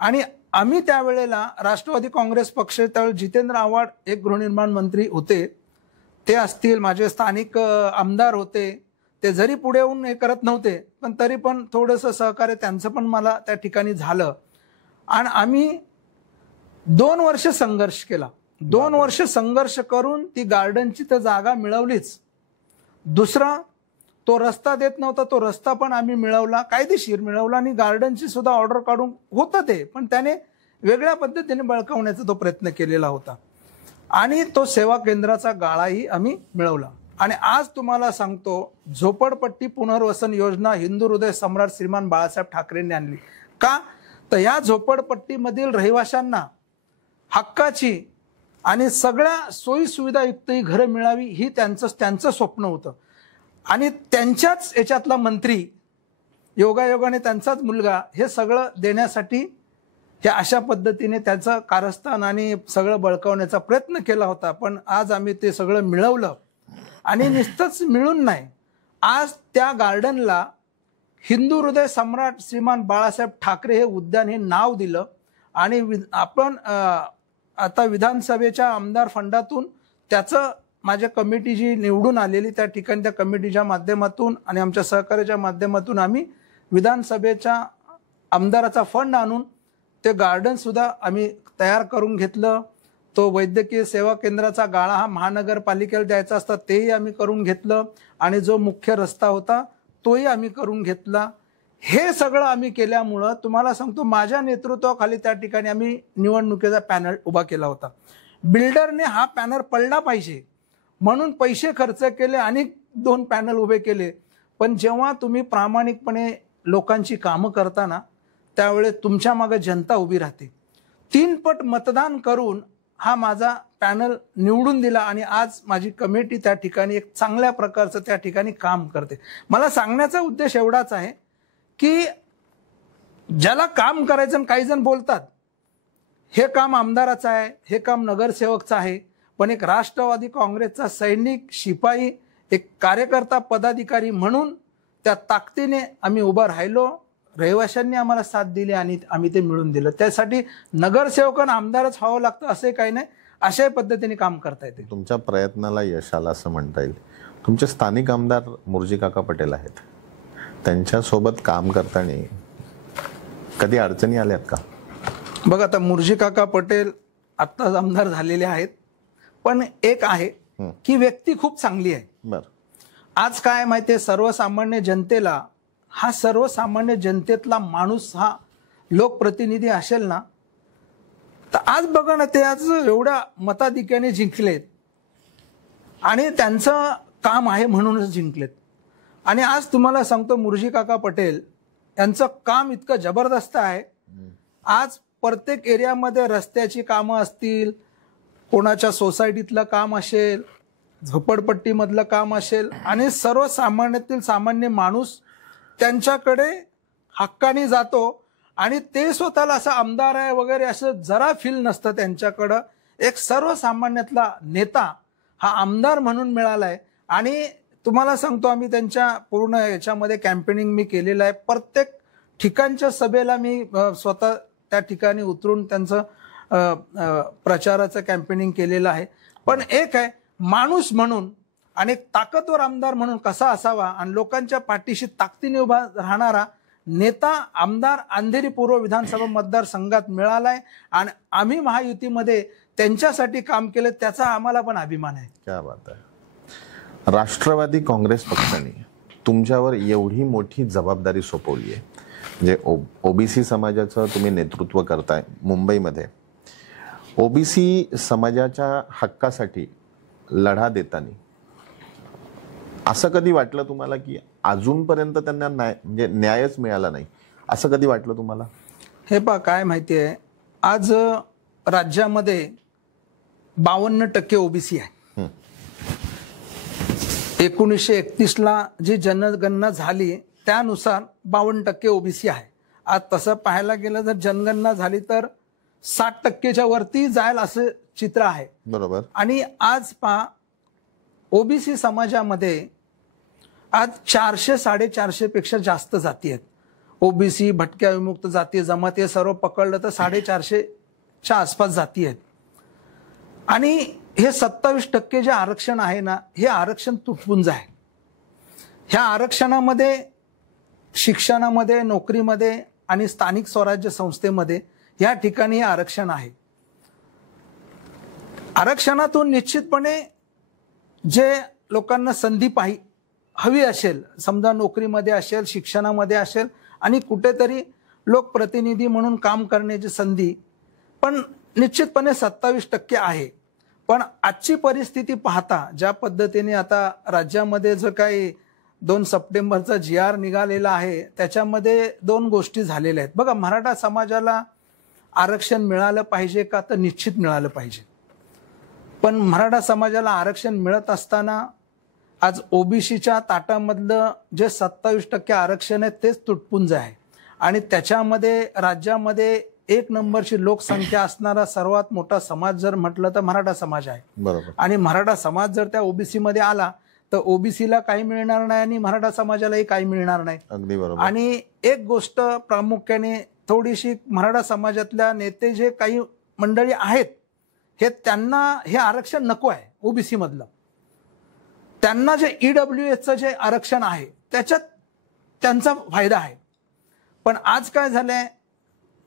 आणि आम्ही त्यावेळेला राष्ट्रवादी काँग्रेस पक्ष, त्यावेळी जितेंद्र आव्हाड एक गृहनिर्माण मंत्री होते, ते असतील, माझे स्थानिक आमदार होते, ते जरी पुढे येऊन हे करत नव्हते पण तरी पण थोडंसं सहकार्य त्यांचं पण मला त्या ठिकाणी झालं. आणि आम्ही 2 वर्ष संघर्ष केला, 2 वर्ष संघर्ष करून ती गार्डनची तर जागा मिळवलीच. दुसरा, तो रस्ता देत नव्हता, तो रस्ता पण आम्ही मिळवला, कायदेशीर मिळवला, आणि गार्डनची सुद्धा ऑर्डर काढून होतं ते, पण त्याने वेगळ्या पद्धतीने बळकावण्याचा तो प्रयत्न केलेला होता. आणि तो सेवा केंद्राचा गाळाही आम्ही मिळवला. आणि आज तुम्हाला सांगतो, झोपडपट्टी पुनर्वसन योजना हिंदू हृदय सम्राट श्रीमान बाळासाहेब ठाकरेंनी आणली. का तर या झोपडपट्टीमधील रहिवाशांना हक्काची आणि सगळ्या सोयी सुविधायुक्त ही घरं मिळावी ही त्यांचं स्वप्न होतं. आणि त्यांच्याच याच्यातला मंत्री, योगायोगाने त्यांचाच मुलगा हे सगळं देण्यासाठी हे अशा पद्धतीने त्याचं कारस्थान आणि सगळं बळकावण्याचा प्रयत्न केला होता. पण आज आम्ही ते सगळं मिळवलं. आणि नुसतंच मिळून नाही, आज त्या गार्डनला हिंदू हृदय सम्राट श्रीमान बाळासाहेब ठाकरे हे उद्यान हे नाव दिलं. आणि आपण आता विधानसभेच्या आमदार फंडातून त्याचं माझ्या कमिटी जी निवडून आलेली त्या ठिकाणी त्या कमिटीच्या माध्यमातून आणि आमच्या सहकार्याच्या माध्यमातून आम्ही विधानसभेच्या आमदाराचा फंड आणून ते गार्डन सुद्धा आम्ही तयार करून घेतलं. तो वैद्यकीय सेवा केंद्राचा गाळा हा महानगरपालिकेला द्यायचा असता तेही आम्ही करून घेतलं. आणि जो मुख्य रस्ता होता तोही आम्ही करून घेतला. हे सगळं आम्ही केल्यामुळं तुम्हाला सांगतो, माझ्या नेतृत्वाखाली त्या ठिकाणी आम्ही निवडणुकीचा पॅनल उभा केला होता. बिल्डरने हा पॅनल पडला पाहिजे म्हणून पैसे खर्च केले आणि 2 पॅनल उभे केले. पण जेव्हा तुम्ही प्रामाणिकपणे लोकांची कामं करताना त्यावेळेस तुमच्या मागे जनता उभी राहते. 3 पट मतदान करून हा माझा पॅनल निवडून दिला आणि आज माझी कमिटी त्या ठिकाणी एक चांगल्या प्रकारचं त्या ठिकाणी काम करते. मला सांगण्याचा उद्देश एवढाच आहे की ज्याला काम करायचं, आणि काही जण बोलतात हे काम आमदाराचं आहे, हे काम नगरसेवकचं आहे, पण एक राष्ट्रवादी काँग्रेसचा सैनिक, शिपाई, एक कार्यकर्ता, पदाधिकारी म्हणून त्या ताकदीने आम्ही उभं राहिलो. रहिवाशांनी आम्हाला साथ दिली आणि आम्ही ते मिळून दिलं. त्यासाठी नगरसेवकांना आमदारच व्हावं लागतं असं काही नाही, अशाही पद्धतीने काम करता येते. तुमच्या प्रयत्नाला यश आलं असं म्हणता येईल. तुमचे स्थानिक आमदार मुर्जी काका पटेल आहेत, त्यांच्यासोबत काम करताना कधी अडचणी आल्यात का? बघा, आता मुर्जी काका पटेल आत्ताच आमदार झालेले आहेत, पण एक आहे की व्यक्ती खूप चांगली आहे. बर, आज काय माहितीये, सर्वसामान्य जनतेला, हा सर्वसामान्य जनतेतला माणूस हा लोकप्रतिनिधी असेल ना, तर आज बघा ना, ते आज एवढ्या मताधिक्याने जिंकलेत आणि त्यांचं काम आहे म्हणूनच जिंकलेत. आणि आज तुम्हाला सांगतो, मुर्जी काका पटेल यांचं काम इतकं जबरदस्त आहे. आज प्रत्येक एरियामध्ये रस्त्याची कामं असतील, कोणाच्या सोसायटीतलं काम असेल, झोपडपट्टीमधलं काम असेल, आणि सर्वसामान्यातील सामान्य माणूस त्यांच्याकडे हक्काने जातो. आणि ते स्वतःला असं आमदार आहे वगैरे असं जरा फील नसतं त्यांच्याकडं. एक सर्वसामान्यातला नेता हा आमदार म्हणून मिळालाय. आणि तुम्हाला सांगतो, आम्ही त्यांच्या पूर्ण याच्यामध्ये कॅम्पेनिंग मी केलेलं आहे. प्रत्येक ठिकाणच्या सभेला मी स्वतः त्या ठिकाणी उतरून त्यांचं प्रचाराचं कॅम्पेनिंग केलेलं आहे. पण एक आहे, माणूस म्हणून आणि एक ताकदवर आमदार म्हणून कसा असावा आणि लोकांच्या पाठीशी ताकदीने उभा राहणारा नेता आमदार अंधेरी पूर्व विधानसभा मतदारसंघात मिळालाय. आणि आम्ही महायुतीमध्ये त्यांच्यासाठी काम केलं, त्याचा आम्हाला पण अभिमान आहे. क्या बात आहे. राष्ट्रवादी काँग्रेस पक्षाने तुमच्यावर एवढी मोठी जबाबदारी सोपवली आहे, म्हणजे ओबीसी समाजाचं तुम्ही नेतृत्व करताय मुंबईमध्ये. ओबीसी समाजाच्या हक्कासाठी लढा देताना असं कधी वाटलं तुम्हाला की अजूनपर्यंत त्यांना म्हणजे न्यायच मिळाला नाही, असं कधी वाटलं तुम्हाला? हे पहा, काय माहिती आहे, आज राज्यामध्ये 52% ओबीसी आहे. 1931ला जी जनगणना झाली त्यानुसार 52% ओबीसी आहे. आज तसं पाहायला गेलं तर जनगणना झाली तर 60%च्या वरती जाईल असं चित्र आहे. बरोबर. आणि आज पहा, ओबीसी समाजामध्ये आज 400-450 पेक्षा जास्त जाती आहेत. ओबीसी, भटक्या विमुक्त जाती, जमाती हे सर्व पकडलं तर 450च्या आसपास जाती आहेत. आणि हे 27% जे आरक्षण आहे ना, हे आरक्षण तुटपुंज आहे. ह्या आरक्षणामध्ये शिक्षणामध्ये, नोकरीमध्ये आणि स्थानिक स्वराज्य संस्थेमध्ये या ठिकाणी हे आरक्षण आहे. आरक्षणातून निश्चितपणे जे लोकांना संधी हवी असेल, समजा नोकरीमध्ये असेल, शिक्षणामध्ये असेल आणि कुठेतरी लोकप्रतिनिधी म्हणून काम करण्याची संधी पण निश्चितपणे 27% आहे. पण आजची परिस्थिती पाहता, ज्या पद्धतीने आता राज्यामध्ये जो काही 2 सप्टेंबरचा GR निघालेला आहे, त्याच्यामध्ये 2 गोष्टी झालेल्या आहेत. बघा, मराठा समाजाला आरक्षण मिळालं पाहिजे का, तर निश्चित मिळालं पाहिजे. पण मराठा समाजाला आरक्षण मिळत असताना आज ओबीसीच्या ताटामधलं जे 27% आरक्षण आहे तेच तुटपुंज आहे. आणि त्याच्यामध्ये राज्यामध्ये 1 नंबरची लोकसंख्या असणारा सर्वात मोठा समाज जर म्हटलं तर मराठा समाज आहे. बरोबर. आणि मराठा समाज जर त्या ओबीसी मध्ये आला तर ओबीसीला काही मिळणार नाही आणि मराठा समाजालाही काही मिळणार नाही. अगदी बरोबर. आणि एक गोष्ट प्रामुख्याने थोडीशी मराठा समाजातल्या नेते जे काही मंडळी आहेत हे त्यांना हे आरक्षण नको आहे ओबीसी मधलं. त्यांना जे ईडब्ल्यूएसचं जे आरक्षण आहे त्याच्यात त्यांचा फायदा आहे. पण आज काय झालंय,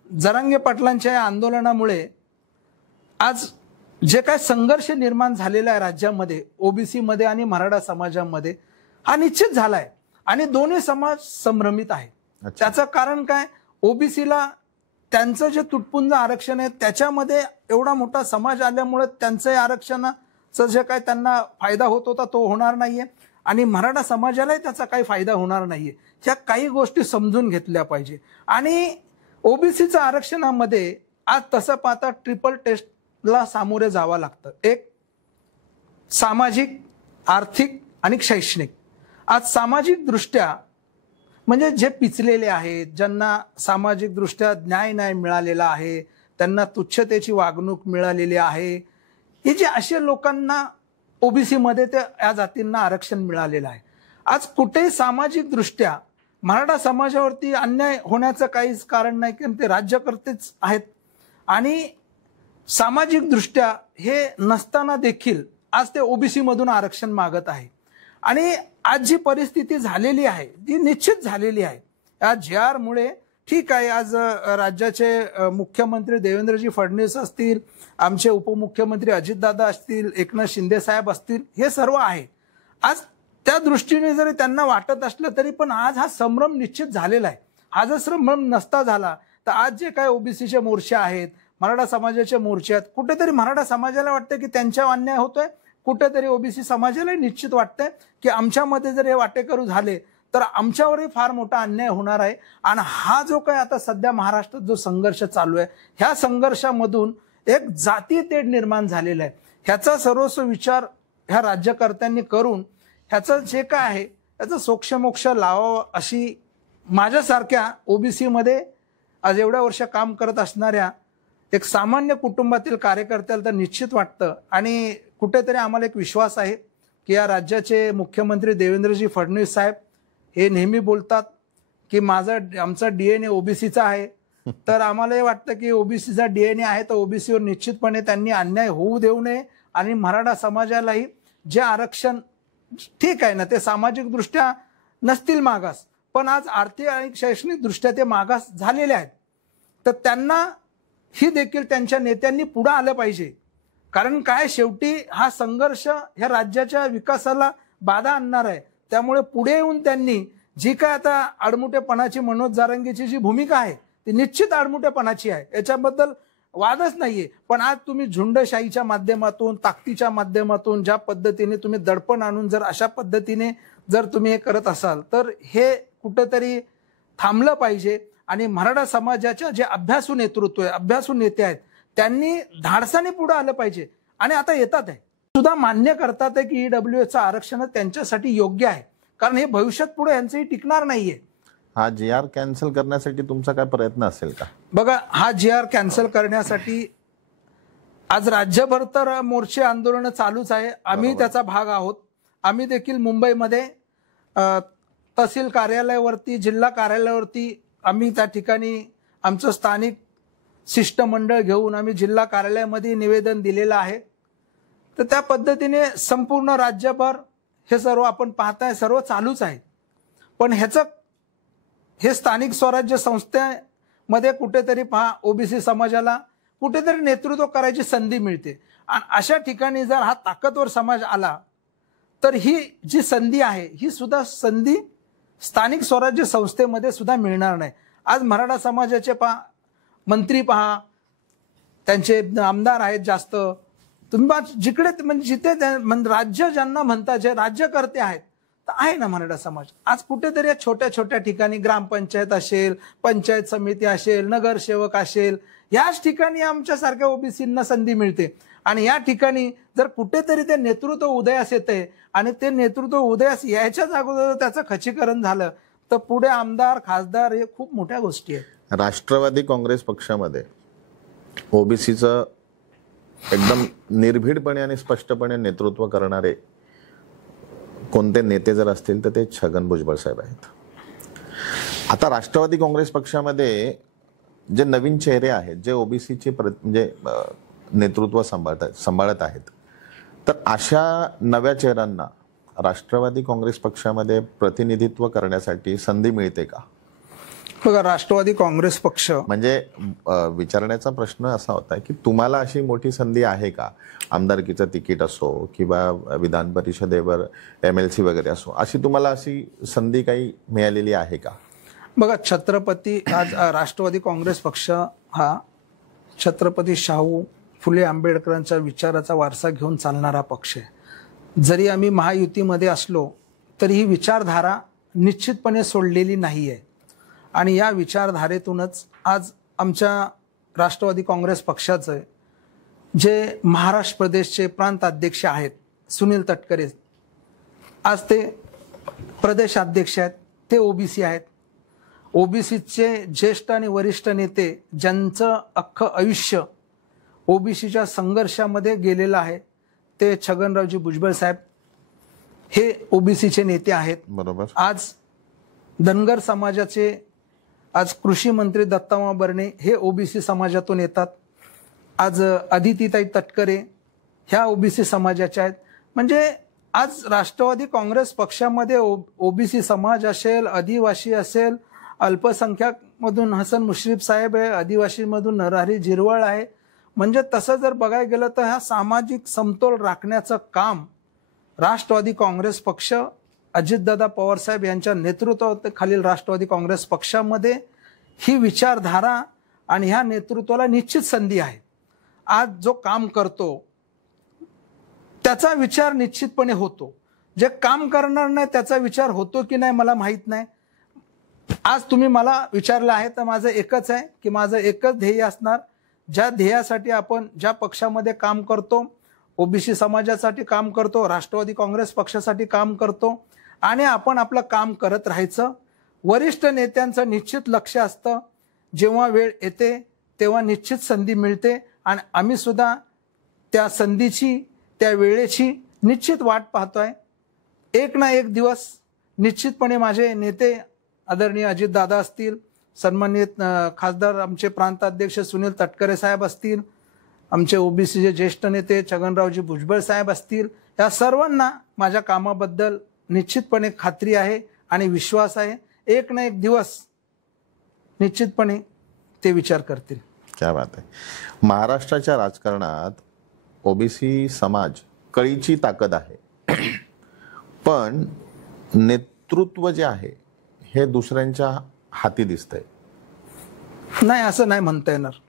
जरांगे पाटलांच्या या आंदोलनामुळे आज जे काय संघर्ष निर्माण झालेला आहे राज्यामध्ये ओबीसी मध्ये आणि मराठा समाजामध्ये हा निश्चित झालाय आणि दोन्ही समाज संभ्रमित आहे. त्याचं कारण काय, ओबीसीला त्यांचं जे तुटपुंज आरक्षण आहे त्याच्यामध्ये एवढा मोठा समाज आल्यामुळे त्यांचं आरक्षणाचं जे काय त्यांना फायदा होत होता तो होणार नाहीये आणि मराठा समाजालाही त्याचा काही फायदा होणार नाहीये. ह्या काही गोष्टी समजून घेतल्या पाहिजे. आणि ओबीसीच्या आरक्षणामध्ये आज तसं पाहता ट्रिपल टेस्टला सामोरे जावं लागतं. एक सामाजिक, आर्थिक आणि शैक्षणिक. आज सामाजिक दृष्ट्या म्हणजे जे पिचलेले आहेत, ज्यांना सामाजिक दृष्ट्या न्याय नाही मिळालेला आहे, त्यांना तुच्छतेची वागणूक मिळालेली आहे, हे जे असे लोकांना ओबीसी मध्ये ते या जातींना आरक्षण मिळालेलं आहे. आज कुठेही सामाजिक दृष्ट्या मराठा समाजावरती अन्याय होण्याचं काहीच कारण नाही, कारण ते राज्यकर्तेच आहेत. आणि सामाजिक दृष्ट्या हे नसताना देखील आज ते ओबीसी मधून आरक्षण मागत आहे. आणि आज जी परिस्थिती झालेली आहे ती निश्चित झालेली आहे. या JR मुळे ठीक आहे, आज राज्याचे मुख्यमंत्री देवेंद्रजी फडणवीस असतील, आमचे उपमुख्यमंत्री अजितदादा असतील, एकनाथ शिंदे साहेब असतील, हे सर्व आहे. आज त्या दृष्टीने जरी त्यांना वाटत असलं तरी पण आज हा संभ्रम निश्चित झालेला आहे. हा जर संभ्रम नसता झाला तर आज जे काय ओबीसीचे मोर्चे आहेत, मराठा समाजाचे मोर्चे आहेत, कुठेतरी मराठा समाजाला वाटतं की त्यांच्यावर अन्याय होतोय, कुठेतरी ओबीसी समाजालाही निश्चित वाटतंय की आमच्यामध्ये जर हे वाटेकरू झाले तर आमच्यावरही फार मोठा अन्याय होणार आहे. आणि हा जो काय आता सध्या महाराष्ट्रात जो संघर्ष चालू आहे, ह्या संघर्षामधून एक जातीय तेढ निर्माण झालेला आहे. ह्याचा सर्वस्व विचार ह्या राज्यकर्त्यांनी करून ह्याचं जे काय आहे त्याचं सोक्षमोक्ष लावावं अशी माझ्यासारख्या ओबीसी मध्ये आज एवढ्या वर्ष काम करत असणाऱ्या एक सामान्य कुटुंबातील कार्यकर्त्याला तर निश्चित वाटतं. आणि कुठेतरी आम्हाला एक विश्वास आहे की या राज्याचे मुख्यमंत्री देवेंद्रजी फडणवीस साहेब हे नेहमी बोलतात की आमचा DNA ओबीसीचा आहे. तर आम्हाला हे वाटतं की ओबीसीचा DNA आहे तर ओबीसीवर निश्चितपणे त्यांनी अन्याय होऊ देऊ नये. आणि मराठा समाजालाही जे आरक्षण ठीक आहे ना, ते सामाजिक दृष्ट्या नसतील मागास, पण आज आर्थिक आणि शैक्षणिक दृष्ट्या ते मागास झालेले आहेत. तर त्यांना ही देखील त्यांच्या नेत्यांनी पुढे आलं पाहिजे. कारण काय, शेवटी हा संघर्ष ह्या राज्याच्या विकासाला बाधा आणणार आहे. त्यामुळे पुढे येऊन त्यांनी जी काय आता आडमुठेपणाची मनोज जारंगेची जी भूमिका आहे ती निश्चित आडमुठेपणाची आहे, याच्याबद्दल वादच नाहीये. पण आज तुम्ही झुंडशाहीच्या माध्यमातून, ताकदीच्या माध्यमातून ज्या पद्धतीने तुम्ही दडपण आणून जर अशा पद्धतीने जर तुम्ही हे करत असाल तर हे कुठेतरी थांबलं पाहिजे. आणि मराठा समाजाच्या जे अभ्यासू नेतृत्व आहे, अभ्यासू नेते आहेत, त्यांनी धाडसाने पुढे आलं पाहिजे. आणि आता येतात आहे सुद्धा मान्य करतात आहे की ईडब्ल्यूएसचं आरक्षण त्यांच्यासाठी योग्य आहे, कारण हे भविष्यात पुढे यांचंही टिकणार नाहीये. हा JR कॅन्सल करण्यासाठी तुमचा काय प्रयत्न असेल का? बघा, हा JR कॅन्सल करण्यासाठी आज राज्यभर तर मोर्चे आंदोलन चालूच आहे. आम्ही त्याचा भाग आहोत. आम्ही देखील मुंबईमध्ये तहसील कार्यालयावरती, जिल्हा कार्यालयावरती आम्ही त्या ठिकाणी आमचं स्थानिक शिष्टमंडळ घेऊन आम्ही जिल्हा कार्यालयामध्ये निवेदन दिलेलं आहे. तर त्या पद्धतीने संपूर्ण राज्यभर हे सर्व आपण पाहताय सर्व चालूच आहे. पण हे स्थानिक स्वराज्य संस्थेमध्ये कुठेतरी पहा ओबीसी समाजाला कुठेतरी नेतृत्व करायची संधी मिळते. आणि अशा ठिकाणी जर हा ताकदवर समाज आला तर ही जी संधी आहे ही सुद्धा संधी स्थानिक स्वराज्य संस्थेमध्ये सुद्धा मिळणार नाही. आज मराठा समाजाचे मंत्री पहा, त्यांचे आमदार आहेत जास्त. तुम्ही जिकडे म्हणजे जिथे राज्य ज्यांना म्हणतात, जे राज्यकर्ते आहेत तर आहे ना मराठा समाज. आज कुठेतरी या छोट्या छोट्या ठिकाणी ग्रामपंचायत असेल, पंचायत समिती असेल, नगरसेवक असेल, याच ठिकाणी आमच्यासारख्या ओबीसींना संधी मिळते. आणि या ठिकाणी जर कुठेतरी ते नेतृत्व उदयास येते आणि ते नेतृत्व उदयास यायच्याच अगोदर त्याचं खच्चीकरण झालं तर पुढे आमदार खासदार हे खूप मोठ्या गोष्टी आहेत. राष्ट्रवादी काँग्रेस पक्षामध्ये ओबीसीचं एकदम निर्भीडपणे आणि स्पष्टपणे नेतृत्व करणारे कोणते नेते जर असतील तर ते छगन भुजबळ साहेब आहेत. आता राष्ट्रवादी काँग्रेस पक्षामध्ये जे नवीन चेहरे आहेत, जे ओबीसीचे म्हणजे नेतृत्व सांभाळत आहेत, तर अशा नव्या चेहऱ्यांना राष्ट्रवादी काँग्रेस पक्षामध्ये प्रतिनिधित्व करण्यासाठी संधी मिळते का? बघा, राष्ट्रवादी काँग्रेस पक्ष म्हणजे विचारण्याचा प्रश्न असा होता की तुम्हाला अशी मोठी संधी आहे का? आमदारकीचं तिकीट असो किंवा विधान परिषदेवर MLC वगैरे असो, अशी तुम्हाला अशी संधी काही मिळालेली आहे का? बघा, छत्रपती आज राष्ट्रवादी काँग्रेस पक्ष हा छत्रपती शाहू फुले आंबेडकरांच्या विचाराचा वारसा घेऊन चालणारा पक्ष आहे. जरी आम्ही महायुतीमध्ये असलो तरी ही विचारधारा निश्चितपणे सोडलेली नाही आहे. आणि या विचारधारेतूनच आज आमच्या राष्ट्रवादी काँग्रेस पक्षाचे जे महाराष्ट्र प्रदेशचे प्रांत अध्यक्ष आहेत सुनील तटकरे, आज ते प्रदेशाध्यक्ष आहेत, ते ओबीसी आहेत. ओबीसीचे ज्येष्ठ आणि वरिष्ठ नेते ज्यांचं अख्खं आयुष्य ओबीसीच्या संघर्षामध्ये गेलेलं आहे ते छगनरावजी भुजबळ साहेब हे ओबीसीचे नेते आहेत. बरोबर. आज धनगर समाजाचे आज कृषी मंत्री दत्तामा बर्णे हे ओबीसी समाजातून येतात. आज अदितीताई तटकरे ह्या ओबीसी समाजाच्या आहेत. म्हणजे आज राष्ट्रवादी काँग्रेस पक्षामध्ये ओबीसी समाज असेल, आदिवासी असेल, अल्पसंख्याक मधून हसन मुश्रीफ साहेब आहे, आदिवासीमधून नरहरी झिरवळ आहे. म्हणजे तसं जर बघायला गेलं तर हा सामाजिक समतोल राखण्याचं काम राष्ट्रवादी काँग्रेस पक्ष अजितदादा पवार साहेब यांच्या नेतृत्वाखालील राष्ट्रवादी काँग्रेस पक्षामध्ये ही विचारधारा आणि ह्या नेतृत्वाला निश्चित संधी आहे. आज जो काम करतो त्याचा विचार निश्चितपणे होतो. जे काम करणार नाही त्याचा विचार होतो की नाही मला माहित नाही. आज तुम्ही मला विचारलं आहे तर माझं एकच आहे की माझं एकच ध्येय असणार. ज्या ध्येयासाठी आपण ज्या पक्षामध्ये काम करतो, ओबीसी समाजासाठी काम करतो, राष्ट्रवादी काँग्रेस पक्षासाठी काम करतो आणि आपण आपलं काम करत राहायचं. वरिष्ठ नेत्यांचं निश्चित लक्ष असतं. जेव्हा वेळ येते तेव्हा निश्चित संधी मिळते आणि आम्ही सुद्धा त्या संधीची, त्या वेळेची निश्चित वाट पाहतोय. एक ना एक दिवस निश्चितपणे माझे नेते आदरणीय अजितदादा असतील, सन्मानित खासदार आमचे प्रांताध्यक्ष सुनील तटकरे साहेब असतील, आमचे ओबीसीचे ज्येष्ठ नेते छगनरावजी भुजबळ साहेब असतील, या सर्वांना माझ्या कामाबद्दल निश्चितपणे खात्री आहे आणि विश्वास आहे. एक ना एक दिवस निश्चितपणे ते विचार करतील. क्या बात आहे. महाराष्ट्राच्या राजकारणात ओबीसी समाज कळीची ताकद आहे, पण नेतृत्व जे आहे हे दुसऱ्यांच्या हाती दिसतंय. नाही, असं नाही म्हणता येणार.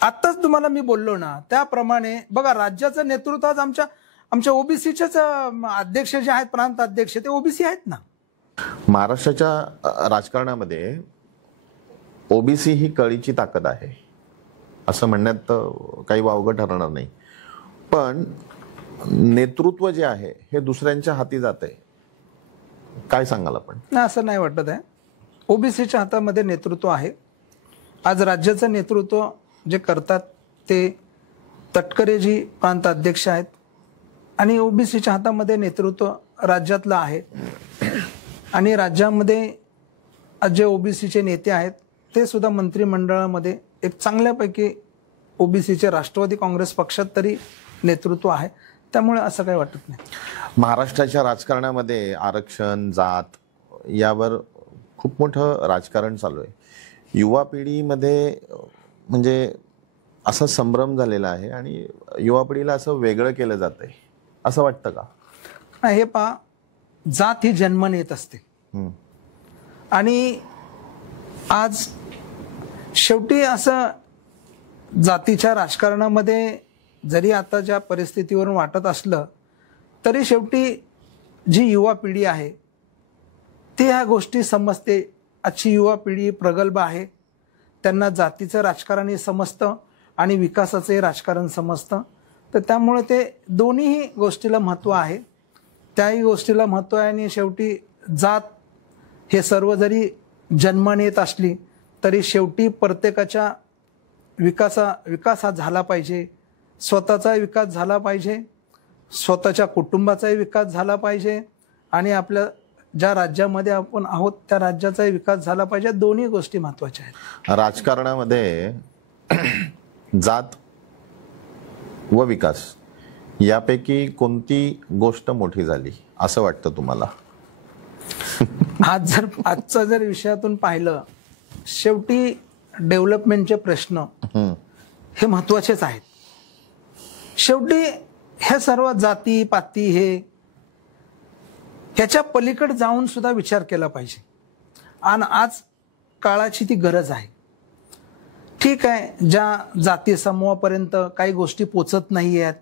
आत्ताच तुम्हाला मी बोललो ना त्याप्रमाणे बघा, राज्याचं नेतृत्व आज आमच्या ओबीसीचेच अध्यक्ष जे आहेत, प्रांत अध्यक्ष, ते ओबीसी आहेत ना. महाराष्ट्राच्या राजकारणामध्ये ओबीसी ही कळीची ताकद आहे असं म्हणण्यात काही वावगं ठरणार नाही, पण नेतृत्व जे आहे हे दुसऱ्यांच्या हाती जात आहे. काय सांगाल आपण? नाही, असं नाही वाटत आहे. ओबीसीच्या हातामध्ये नेतृत्व आहे. आज राज्याचं नेतृत्व जे करतात ते तटकरेजी प्रांत अध्यक्ष आहेत आणि ओबीसीच्या हातामध्ये नेतृत्व राज्यातलं आहे. आणि राज्यामध्ये जे ओबीसीचे नेते आहेत ते सुद्धा मंत्रिमंडळामध्ये एक चांगल्यापैकी ओबीसीचे राष्ट्रवादी काँग्रेस पक्षात तरी नेतृत्व आहे. त्यामुळे असं काही वाटत नाही. महाराष्ट्राच्या राजकारणामध्ये आरक्षण, जात यावर खूप मोठं राजकारण चालू आहे. युवा पिढीमध्ये म्हणजे असा संभ्रम झालेला आहे आणि युवा पिढीला असं वेगळं केलं जात आहे असं वाटतं का? हे पहा, जात ही जन्माने येत असते आणि आज शेवटी असं जातीच्या राजकारणामध्ये जरी आता ज्या परिस्थितीवरून वाटत असलं तरी शेवटी जी युवा पिढी आहे ते ह्या गोष्टी समजते. आजची युवा पिढी प्रगल्भ आहे, त्यांना जातीचं राजकारणही समजतं आणि विकासाचंही राजकारण समजतं. तर त्यामुळे ते दोन्हीही गोष्टीला महत्त्व आहे, त्याही गोष्टीला महत्त्व आहे. आणि शेवटी जात हे सर्व जरी जन्माने येत असली तरी शेवटी प्रत्येकाच्या विकास हा झाला पाहिजे. स्वतःचाही विकास झाला पाहिजे, स्वतःच्या कुटुंबाचाही विकास झाला पाहिजे आणि आपल्या ज्या राज्यामध्ये आपण आहोत त्या राज्याचाही विकास झाला पाहिजे. दोन्ही गोष्टी महत्त्वाच्या आहेत. राजकारणामध्ये जात व विकास यापैकी कोणती गोष्ट मोठी झाली असं वाटतं तुम्हाला? आजचा जर विषयातून पाहिलं, शेवटी डेव्हलपमेंटचे प्रश्न हे महत्त्वाचेच आहेत. शेवटी हे सर्व जाती पाती ह्याच्या पलीकडे जाऊन सुद्धा विचार केला पाहिजे आणि आज काळाची ती गरज आहे. ठीक आहे, ज्या जाती समूहापर्यंत काही गोष्टी पोचत नाही आहेत,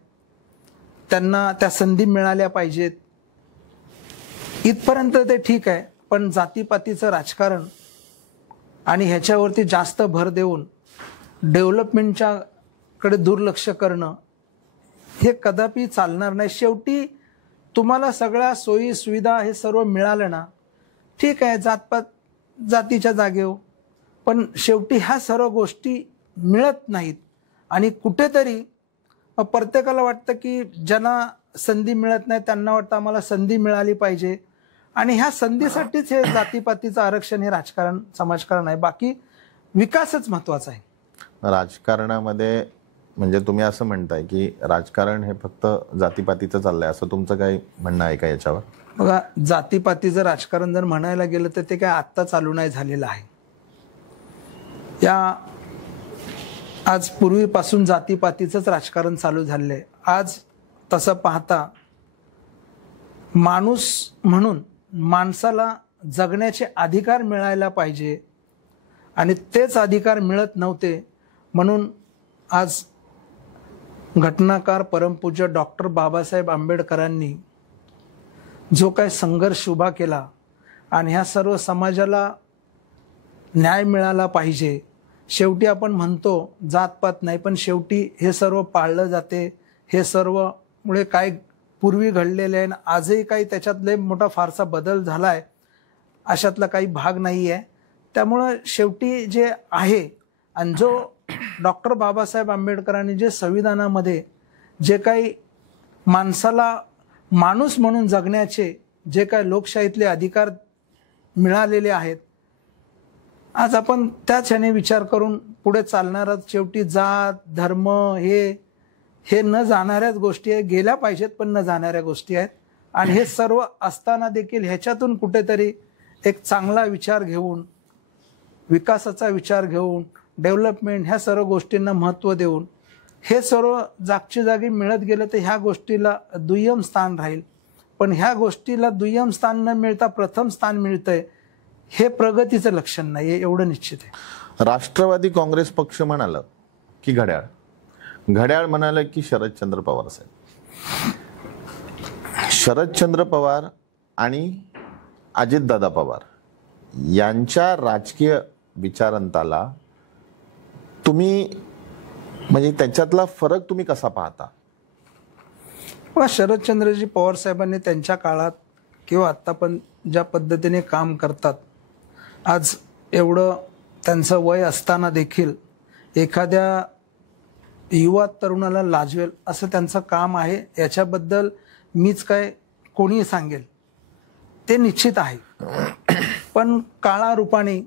त्यांना त्या संधी मिळाल्या पाहिजेत, इथपर्यंत ते ठीक आहे. पण जातीपातीचं राजकारण आणि ह्याच्यावरती जास्त भर देऊन डेव्हलपमेंटच्या कडे दुर्लक्ष करणं हे कदापि चालणार नाही. शेवटी तुम्हाला सगळ्या सोयी सुविधा हे सर्व मिळालं ना, ठीक आहे, जातपात जातीच्या जागेवर, पण शेवटी ह्या सर्व गोष्टी मिळत नाहीत. आणि कुठेतरी प्रत्येकाला वाटतं की ज्यांना संधी मिळत नाही त्यांना वाटतं आम्हाला संधी मिळाली पाहिजे, आणि ह्या संधीसाठीच हे जातीपातीचं आरक्षण हे राजकारण समाजकारण आहे. बाकी विकासच महत्त्वाचा आहे. राजकारणामध्ये म्हणजे तुम्ही असं म्हणताय की राजकारण हे फक्त जातीपातीचं चाललंय असं तुमचं काही म्हणणं आहे का याच्यावर? बघा, जातीपातीचं राजकारण जर म्हणायला गेलं तर ते काय आत्ता चालू नाही झालेलं आहे. या आज पूर्वीपासून जातीपातीचंच राजकारण चालू झालेलं आहे. आज तसं पाहता माणूस म्हणून माणसाला जगण्याचे अधिकार मिळायला पाहिजे आणि तेच अधिकार मिळत नव्हते. म्हणून आज घटनाकार परमपूज्य डॉक्टर बाबासाहेब आंबेडकरांनी जो काही संघर्ष उभा केला आणि ह्या सर्व समाजाला न्याय मिळाला पाहिजे. शेवटी आपण म्हणतो जातपात नाही, पण शेवटी हे सर्व पाळलं जाते. हे सर्व मुळे काय पूर्वी घडलेले आहे, आजही काही त्याच्यात लय मोठा फारसा बदल झाला आहे अशातला काही भाग नाही आहे. त्यामुळं शेवटी जे आहे आणि जो डॉक्टर बाबासाहेब आंबेडकरांनी जे संविधानामध्ये जे काही माणसाला माणूस म्हणून जगण्याचे जे काही लोकशाहीतले अधिकार मिळालेले आहेत, आज आपण त्याच ह्याने विचार करून पुढे चालणार. शेवटी जात धर्म हे न जाणाऱ्याच गोष्टी आहेत, गेल्या पाहिजेत पण न जाणाऱ्या गोष्टी आहेत. आणि हे सर्व असताना देखील ह्याच्यातून कुठेतरी एक चांगला विचार घेऊन, विकासाचा विचार घेऊन, डेव्हलपमेंट ह्या सर्व गोष्टींना महत्त्व देऊन हे सर्व जागची जागी मिळत गेलं तर ह्या गोष्टीला दुय्यम स्थान राहील. पण ह्या गोष्टीला दुय्यम स्थान न मिळता प्रथम स्थान मिळतंय हे प्रगतीचं लक्षण नाही, एवढं निश्चित आहे. राष्ट्रवादी काँग्रेस पक्ष म्हणालं की घड्याळ, घड्याळ म्हणालं की शरदचंद्र पवार साहेब. शरदचंद्र पवार आणि अजितदादा पवार यांच्या राजकीय विचारांताला तुम्ही म्हणजे त्याच्यातला फरक तुम्ही कसा पाहता? शरदचंद्रजी पवार साहेबांनी त्यांच्या काळात किंवा आत्ता पण ज्या पद्धतीने काम करतात, आज एवढं त्यांचं वय असताना देखील एखाद्या युवा तरुणाला लाजवेल असं त्यांचं काम आहे. याच्याबद्दल मीच काय कोणीही सांगेल ते निश्चित आहे. पण काळारूपाने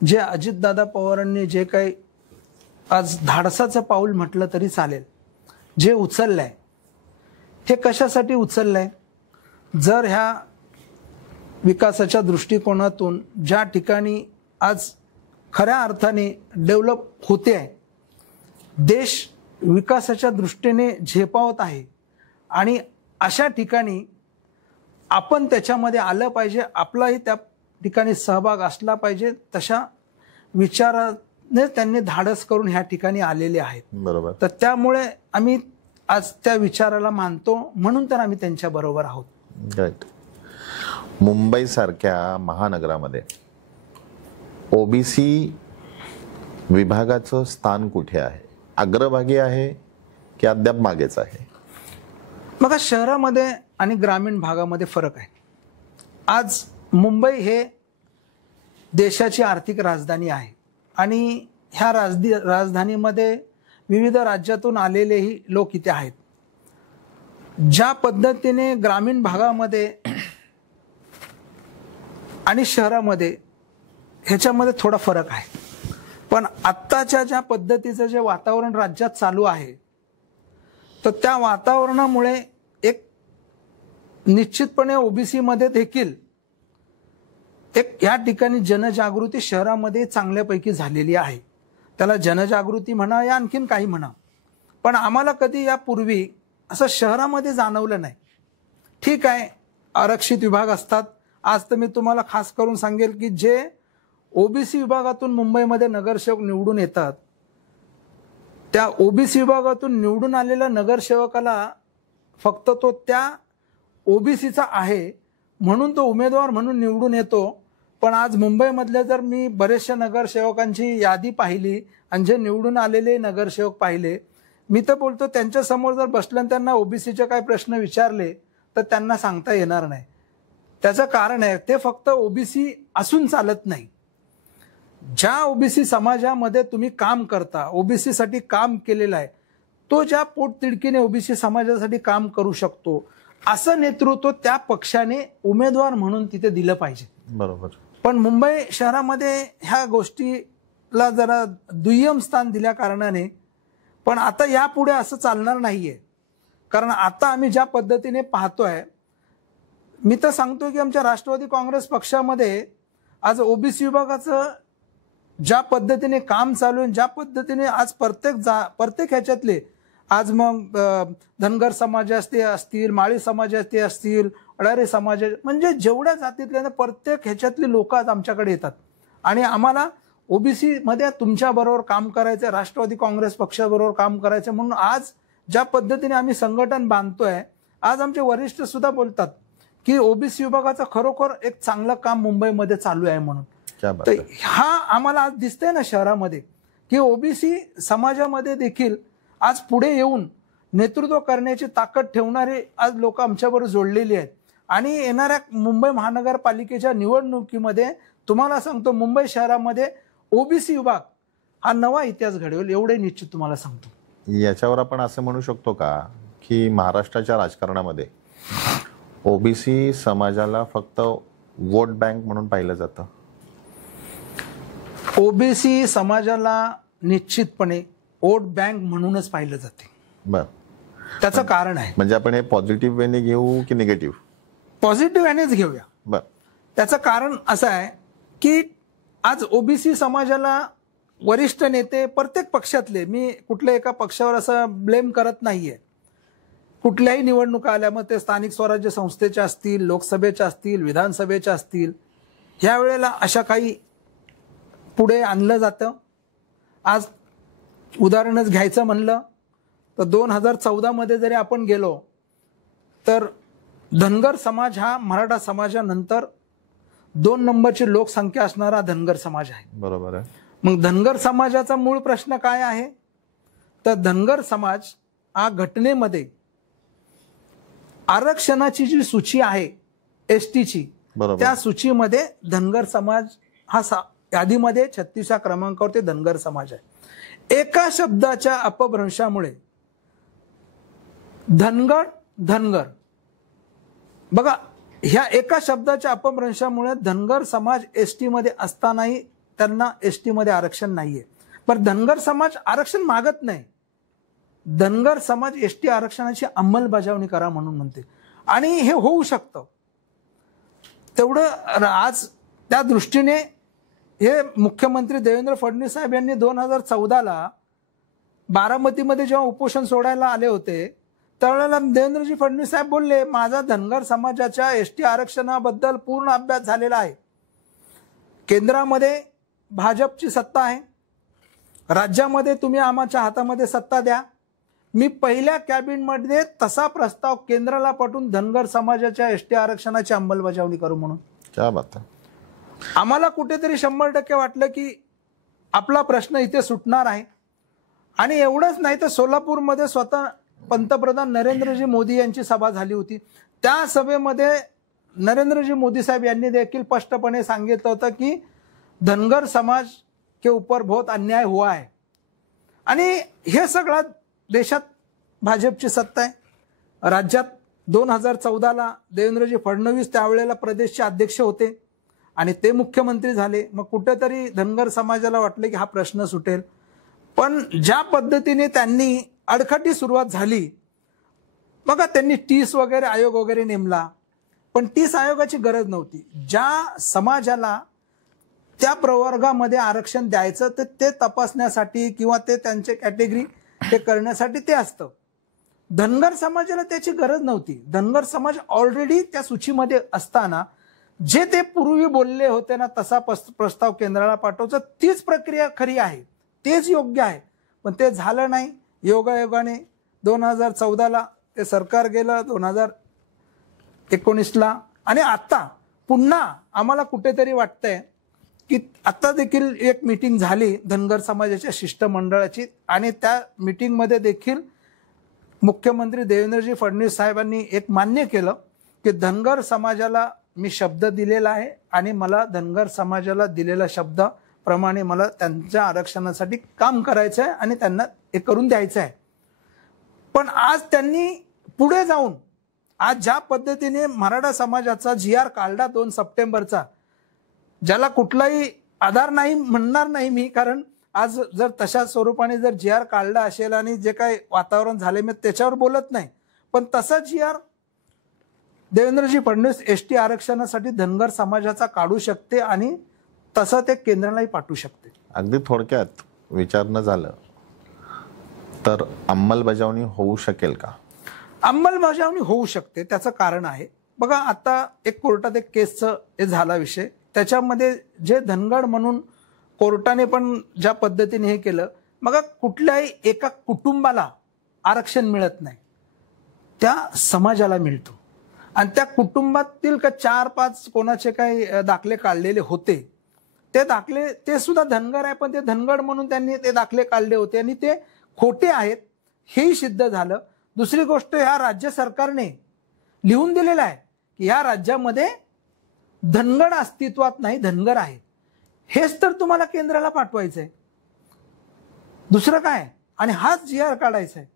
जे अजितदादा पवारांनी जे काही आज धाडसाचं पाऊल म्हटलं तरी चालेल, जे उचललंय हे कशासाठी उचललंय? जर ह्या विकासाच्या दृष्टिकोनातून ज्या ठिकाणी आज खऱ्या अर्थाने डेव्हलप होते आहे, देश विकासाच्या दृष्टीने झेपावत आहे आणि अशा ठिकाणी आपण त्याच्यामध्ये आलं पाहिजे, आपलाही त्या ठिकाणी सहभाग असला पाहिजे, तशा विचाराने त्यांनी धाडस करून ह्या ठिकाणी आलेले आहेत. बरोबर. तर त्यामुळे आम्ही आज त्या विचाराला मानतो, म्हणून तर आम्ही त्यांच्या बरोबर आहोत. राईट. मुंबई सारख्या महानगरामध्ये ओबीसी विभागाचं स्थान कुठे आहे? अग्रभागी आहे की अद्याप मागेच आहे? बघा, शहरामध्ये आणि ग्रामीण भागामध्ये फरक आहे. आज मुंबई हे देशाची आर्थिक राजधानी आहे आणि ह्या राजधानीमध्ये विविध राज्यातून आलेलेही लोक इथे आहेत. ज्या पद्धतीने ग्रामीण भागामध्ये आणि शहरामध्ये ह्याच्यामध्ये थोडा फरक आहे. पण आत्ताच्या ज्या पद्धतीचं जे वातावरण राज्यात चालू आहे, तर त्या वातावरणामुळे एक निश्चितपणे ओबीसी मध्ये देखील एक या ठिकाणी जनजागृती शहरामध्ये चांगल्यापैकी झालेली आहे. त्याला जनजागृती म्हणा या आणखीन काही म्हणा, पण आम्हाला कधी यापूर्वी असं शहरामध्ये जाणवलं नाही. ठीक आहे, आरक्षित विभाग असतात. आज तर मी तुम्हाला खास करून सांगेल की जे ओबीसी विभागातून मुंबईमध्ये नगरसेवक निवडून येतात, त्या ओबीसी विभागातून निवडून आलेल्या नगरसेवकाला फक्त तो त्या ओबीसीचा आहे म्हणून तो उमेदवार म्हणून निवडून येतो. पण आज मुंबईमधल्या जर मी बरेचशा नगरसेवकांची यादी पाहिली आणि जे निवडून आलेले नगरसेवक पाहिले, मी तर बोलतो त्यांच्यासमोर जर बसलं आणि त्यांना ओबीसीचे काही प्रश्न विचारले तर त्यांना सांगता येणार नाही. त्याचं कारण आहे, ते फक्त ओबीसी असून चालत नाही. ज्या ओबीसी समाजामध्ये तुम्ही काम करता, ओबीसी साठी काम केलेलं आहे, तो ज्या पोटतिडकीने ओबीसी समाजासाठी काम करू शकतो, असं नेतृत्व त्या पक्षाने उमेदवार म्हणून तिथे दिलं पाहिजे. बरोबर. पण मुंबई शहरामध्ये ह्या गोष्टीला जरा दुय्यम स्थान दिल्या कारणाने, पण आता यापुढे असं चालणार नाहीये. कारण आता आम्ही ज्या पद्धतीने पाहतोय, मी तर सांगतो की आमच्या राष्ट्रवादी काँग्रेस पक्षामध्ये आज ओबीसी विभागाचं ज्या पद्धतीने काम चालू आहे, ज्या पद्धतीने आज प्रत्येक ह्याच्यातले आज मग धनगर समाजाचे असतील, माळी समाजाचे असतील, अडारे समाज, म्हणजे जेवढ्या जातीतले प्रत्येक ह्याच्यातली लोक आज आमच्याकडे येतात आणि आम्हाला ओबीसी मध्ये तुमच्या बरोबर काम करायचं, राष्ट्रवादी काँग्रेस पक्षाबरोबर काम करायचं म्हणून आज ज्या पद्धतीने आम्ही संघटन बांधतोय, आज आमचे वरिष्ठ सुद्धा बोलतात की ओबीसी विभागाचं खरोखर एक चांगलं काम मुंबईमध्ये चालू आहे म्हणून. तर हा आम्हाला आज दिसतंय ना शहरामध्ये की ओबीसी समाजामध्ये देखील आज पुढे येऊन नेतृत्व करण्याची ताकद ठेवणारे आज लोक आमच्याबरोबर जोडलेली आहेत. आणि येणाऱ्या मुंबई महानगरपालिकेच्या निवडणुकीमध्ये तुम्हाला सांगतो, मुंबई शहरामध्ये ओबीसी विभाग हा नवा इतिहास घडवेल, एवढे निश्चित तुम्हाला सांगतो. याच्यावर आपण असं म्हणू शकतो का की महाराष्ट्राच्या राजकारणामध्ये ओबीसी समाजाला फक्त वोट बँक म्हणून पाहिलं जातं? ओबीसी समाजाला निश्चितपणे वोट बँक म्हणूनच पाहिलं जाते. बर. त्याचं कारण आहे, म्हणजे आपण हे पॉझिटिव्ह वेने घेऊ की निगेटिव्ह? पॉझिटिव्ह वेनेच घेऊया. बर. त्याचं कारण असं आहे की आज ओबीसी समाजाला वरिष्ठ नेते प्रत्येक पक्षातले, मी कुठल्या एका पक्षावर असं ब्लेम करत नाहीये, कुठल्याही निवडणुका आल्या, मग ते स्थानिक स्वराज्य संस्थेच्या असतील, लोकसभेच्या असतील, विधानसभेच्या असतील, ह्या वेळेला अशा काही पुढे आणलं जातं. आज उदाहरणच घ्यायचं म्हणलं तर 2014 मध्ये जरी आपण गेलो तर धनगर समाज हा मराठा समाजानंतर 2 नंबरची लोकसंख्या असणारा धनगर समाज आहे. बरोबर आहे. मग धनगर समाजाचा मूळ प्रश्न काय आहे? तर धनगर समाज हा घटनेमध्ये आरक्षणाची जी सूची आहे एसटीची, त्या सूचीमध्ये धनगर समाज हा यादीमध्ये 36व्या क्रमांकावर धनगर समाज आहे. एका शब्दाच्या अपभ्रंशामुळे धनगर बघा, ह्या एका शब्दाच्या अपभ्रंशामुळे धनगर समाज एसटी मध्ये असतानाही त्यांना एसटी मध्ये आरक्षण नाहीये. पण धनगर समाज आरक्षण मागत नाही, धनगर समाज एसटी आरक्षणाची अंमलबजावणी करा म्हणून म्हणते. आणि हे होऊ शकतं तेवढं. आज त्या दृष्टीने हे मुख्यमंत्री देवेंद्र फडणवीस साहेब यांनी 2014ला बारामतीमध्ये जेव्हा उपोषण सोडायला आले होते, त्यावेळेला देवेंद्रजी फडणवीस साहेब बोलले, माझा धनगर समाजाच्या एसटी आरक्षणाबद्दल पूर्ण अभ्यास झालेला आहे. केंद्रामध्ये भाजपची सत्ता आहे, राज्यामध्ये तुम्ही आमच्या हातामध्ये सत्ता द्या, मी पहिल्या कॅबिनेटमध्ये तसा प्रस्ताव केंद्राला पाठवून धनगर समाजाच्या एसटी आरक्षणाची अंमलबजावणी करू म्हणून. क्या बात आहे. आम्हाला कुठेतरी 100% वाटलं की आपला प्रश्न इथे सुटणार आहे. आणि एवढंच नाही तर सोलापूरमध्ये स्वतः पंतप्रधान नरेंद्रजी मोदी यांची सभा झाली होती. त्या सभेमध्ये नरेंद्रजी मोदी साहेब यांनी देखील स्पष्टपणे सांगितलं होतं की धनगर समाज के ऊपर बहुत अन्याय हुआ है. आणि हे सगळं देशात भाजपची सत्ता आहे. राज्यात 2014ला देवेंद्रजी फडणवीस त्यावेळेला प्रदेशचे अध्यक्ष होते आणि ते मुख्यमंत्री झाले. मग कुठेतरी धनगर समाजाला वाटले की हा प्रश्न सुटेल. पण ज्या पद्धतीने त्यांनी अडखटी सुरुवात झाली, बघा त्यांनी टीस वगैरे आयोग वगैरे नेमला, पण टीस आयोगाची गरज नव्हती. ज्या समाजाला त्या प्रवर्गामध्ये आरक्षण द्यायचं तर ते तपासण्यासाठी किंवा ते त्यांचे कॅटेगरी ते करण्यासाठी ते असतं. धनगर समाजाला त्याची गरज नव्हती. धनगर समाज ऑलरेडी त्या सूचीमध्ये असताना जे ते पूर्वी बोलले होते ना, तसा प्रस्ताव केंद्राला पाठवचं, तीच प्रक्रिया खरी आहे, तेच योग्य आहे. पण ते झालं नाही. योगायोगाने 2014ला ते सरकार गेलं, 2019ला, आणि आता पुन्हा आम्हाला कुठेतरी वाटतंय की आता देखील एक मीटिंग झाली धनगर समाजाच्या शिष्टमंडळाची आणि त्या मीटिंगमध्ये देखील मुख्यमंत्री देवेंद्रजी फडणवीस साहेबांनी एक मान्य केलं की धनगर समाजाला मी शब्द दिलेला आहे आणि मला धनगर समाजाला दिलेल्या शब्दाप्रमाणे मला त्यांच्या आरक्षणासाठी काम करायचं आहे आणि त्यांना हे करून द्यायचं आहे. पण आज त्यांनी पुढे जाऊन आज ज्या पद्धतीने मराठा समाजाचा GR काढला 2 सप्टेंबरचा, ज्याला कुठलाही आधार नाही म्हणणार नाही मी, कारण आज जर तशा स्वरूपाने जर GR काढला असेल आणि जे काही वातावरण झाले मी त्याच्यावर बोलत नाही, पण तसा GR देवेंद्रजी फडणवीस एसटी आरक्षणासाठी धनगर समाजाचा काढू शकते आणि तसं ते केंद्रालाही पाठवू शकते. अगदी थोडक्यात विचारणं झालं तर अंमलबजावणी होऊ शकेल का? अंमलबजावणी होऊ शकते. त्याचं कारण आहे. बघा आता एक कोर्टात एक केसचं हे झाला विषय, त्याच्यामध्ये जे धनगर म्हणून कोर्टाने पण ज्या पद्धतीने हे केलं, मग कुठल्याही एका कुटुंबाला आरक्षण मिळत नाही, त्या समाजाला मिळतो. आणि त्या कुटुंबातील का 4-5 कोणाचे काही दाखले काढलेले होते, ते दाखले ते सुद्धा धनगर आहे, पण ते धनगर म्हणून त्यांनी ते दाखले काढले होते आणि ते खोटे आहेत हेही सिद्ध झालं. दुसरी गोष्ट, ह्या राज्य सरकारने लिहून दिलेलं आहे की ह्या राज्यामध्ये धनगर अस्तित्वात नाही, धनगर आहे. हेच तर तुम्हाला केंद्राला पाठवायचं आहे, दुसरं काय? आणि हाच GR काढायचा आहे.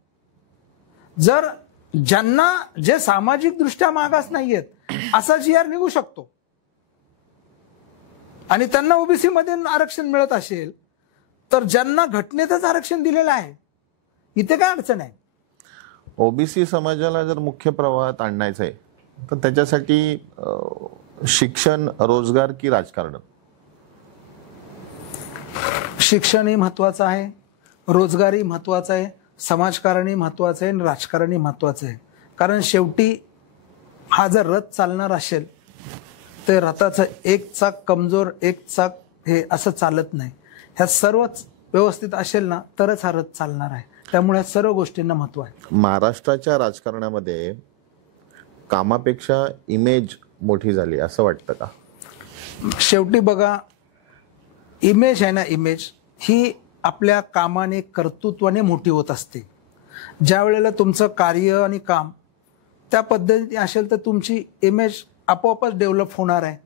जर ज्यांना जे सामाजिक दृष्ट्या मागास नाहीयेत असा GR निघू शकतो आणि त्यांना ओबीसी मध्ये आरक्षण मिळत असेल, तर ज्यांना घटनेतच आरक्षण दिलेलं आहे इथे काय अडचण आहे? ओबीसी समाजाला जर मुख्य प्रवाहात आणायचं आहे तर त्याच्यासाठी शिक्षण, रोजगार की राजकारण? शिक्षणही महत्वाचं आहे, रोजगारही महत्वाचा आहे, समाजकारणही महत्वाचं आहे आणि राजकारणही महत्वाचं आहे. कारण शेवटी हा जर रथ चालणार असेल तर रथाचं एक चाक कमजोर, एक चाक हे असं चालत नाही. ह्या सर्वच व्यवस्थित असेल ना तरच हा रथ चालणार आहे. त्यामुळे सर्व गोष्टींना महत्व आहे. महाराष्ट्राच्या राजकारणामध्ये कामापेक्षा इमेज मोठी झाली असं वाटतं का? शेवटी बघा, इमेज आहे ना, इमेज ही आपल्या कामाने, कर्तृत्वाने मोठी होत असते. ज्या वेळेला तुमचं कार्य आणि काम त्या पद्धतीने असेल तर तुमची इमेज आपोआपच डेव्हलप होणार आहे.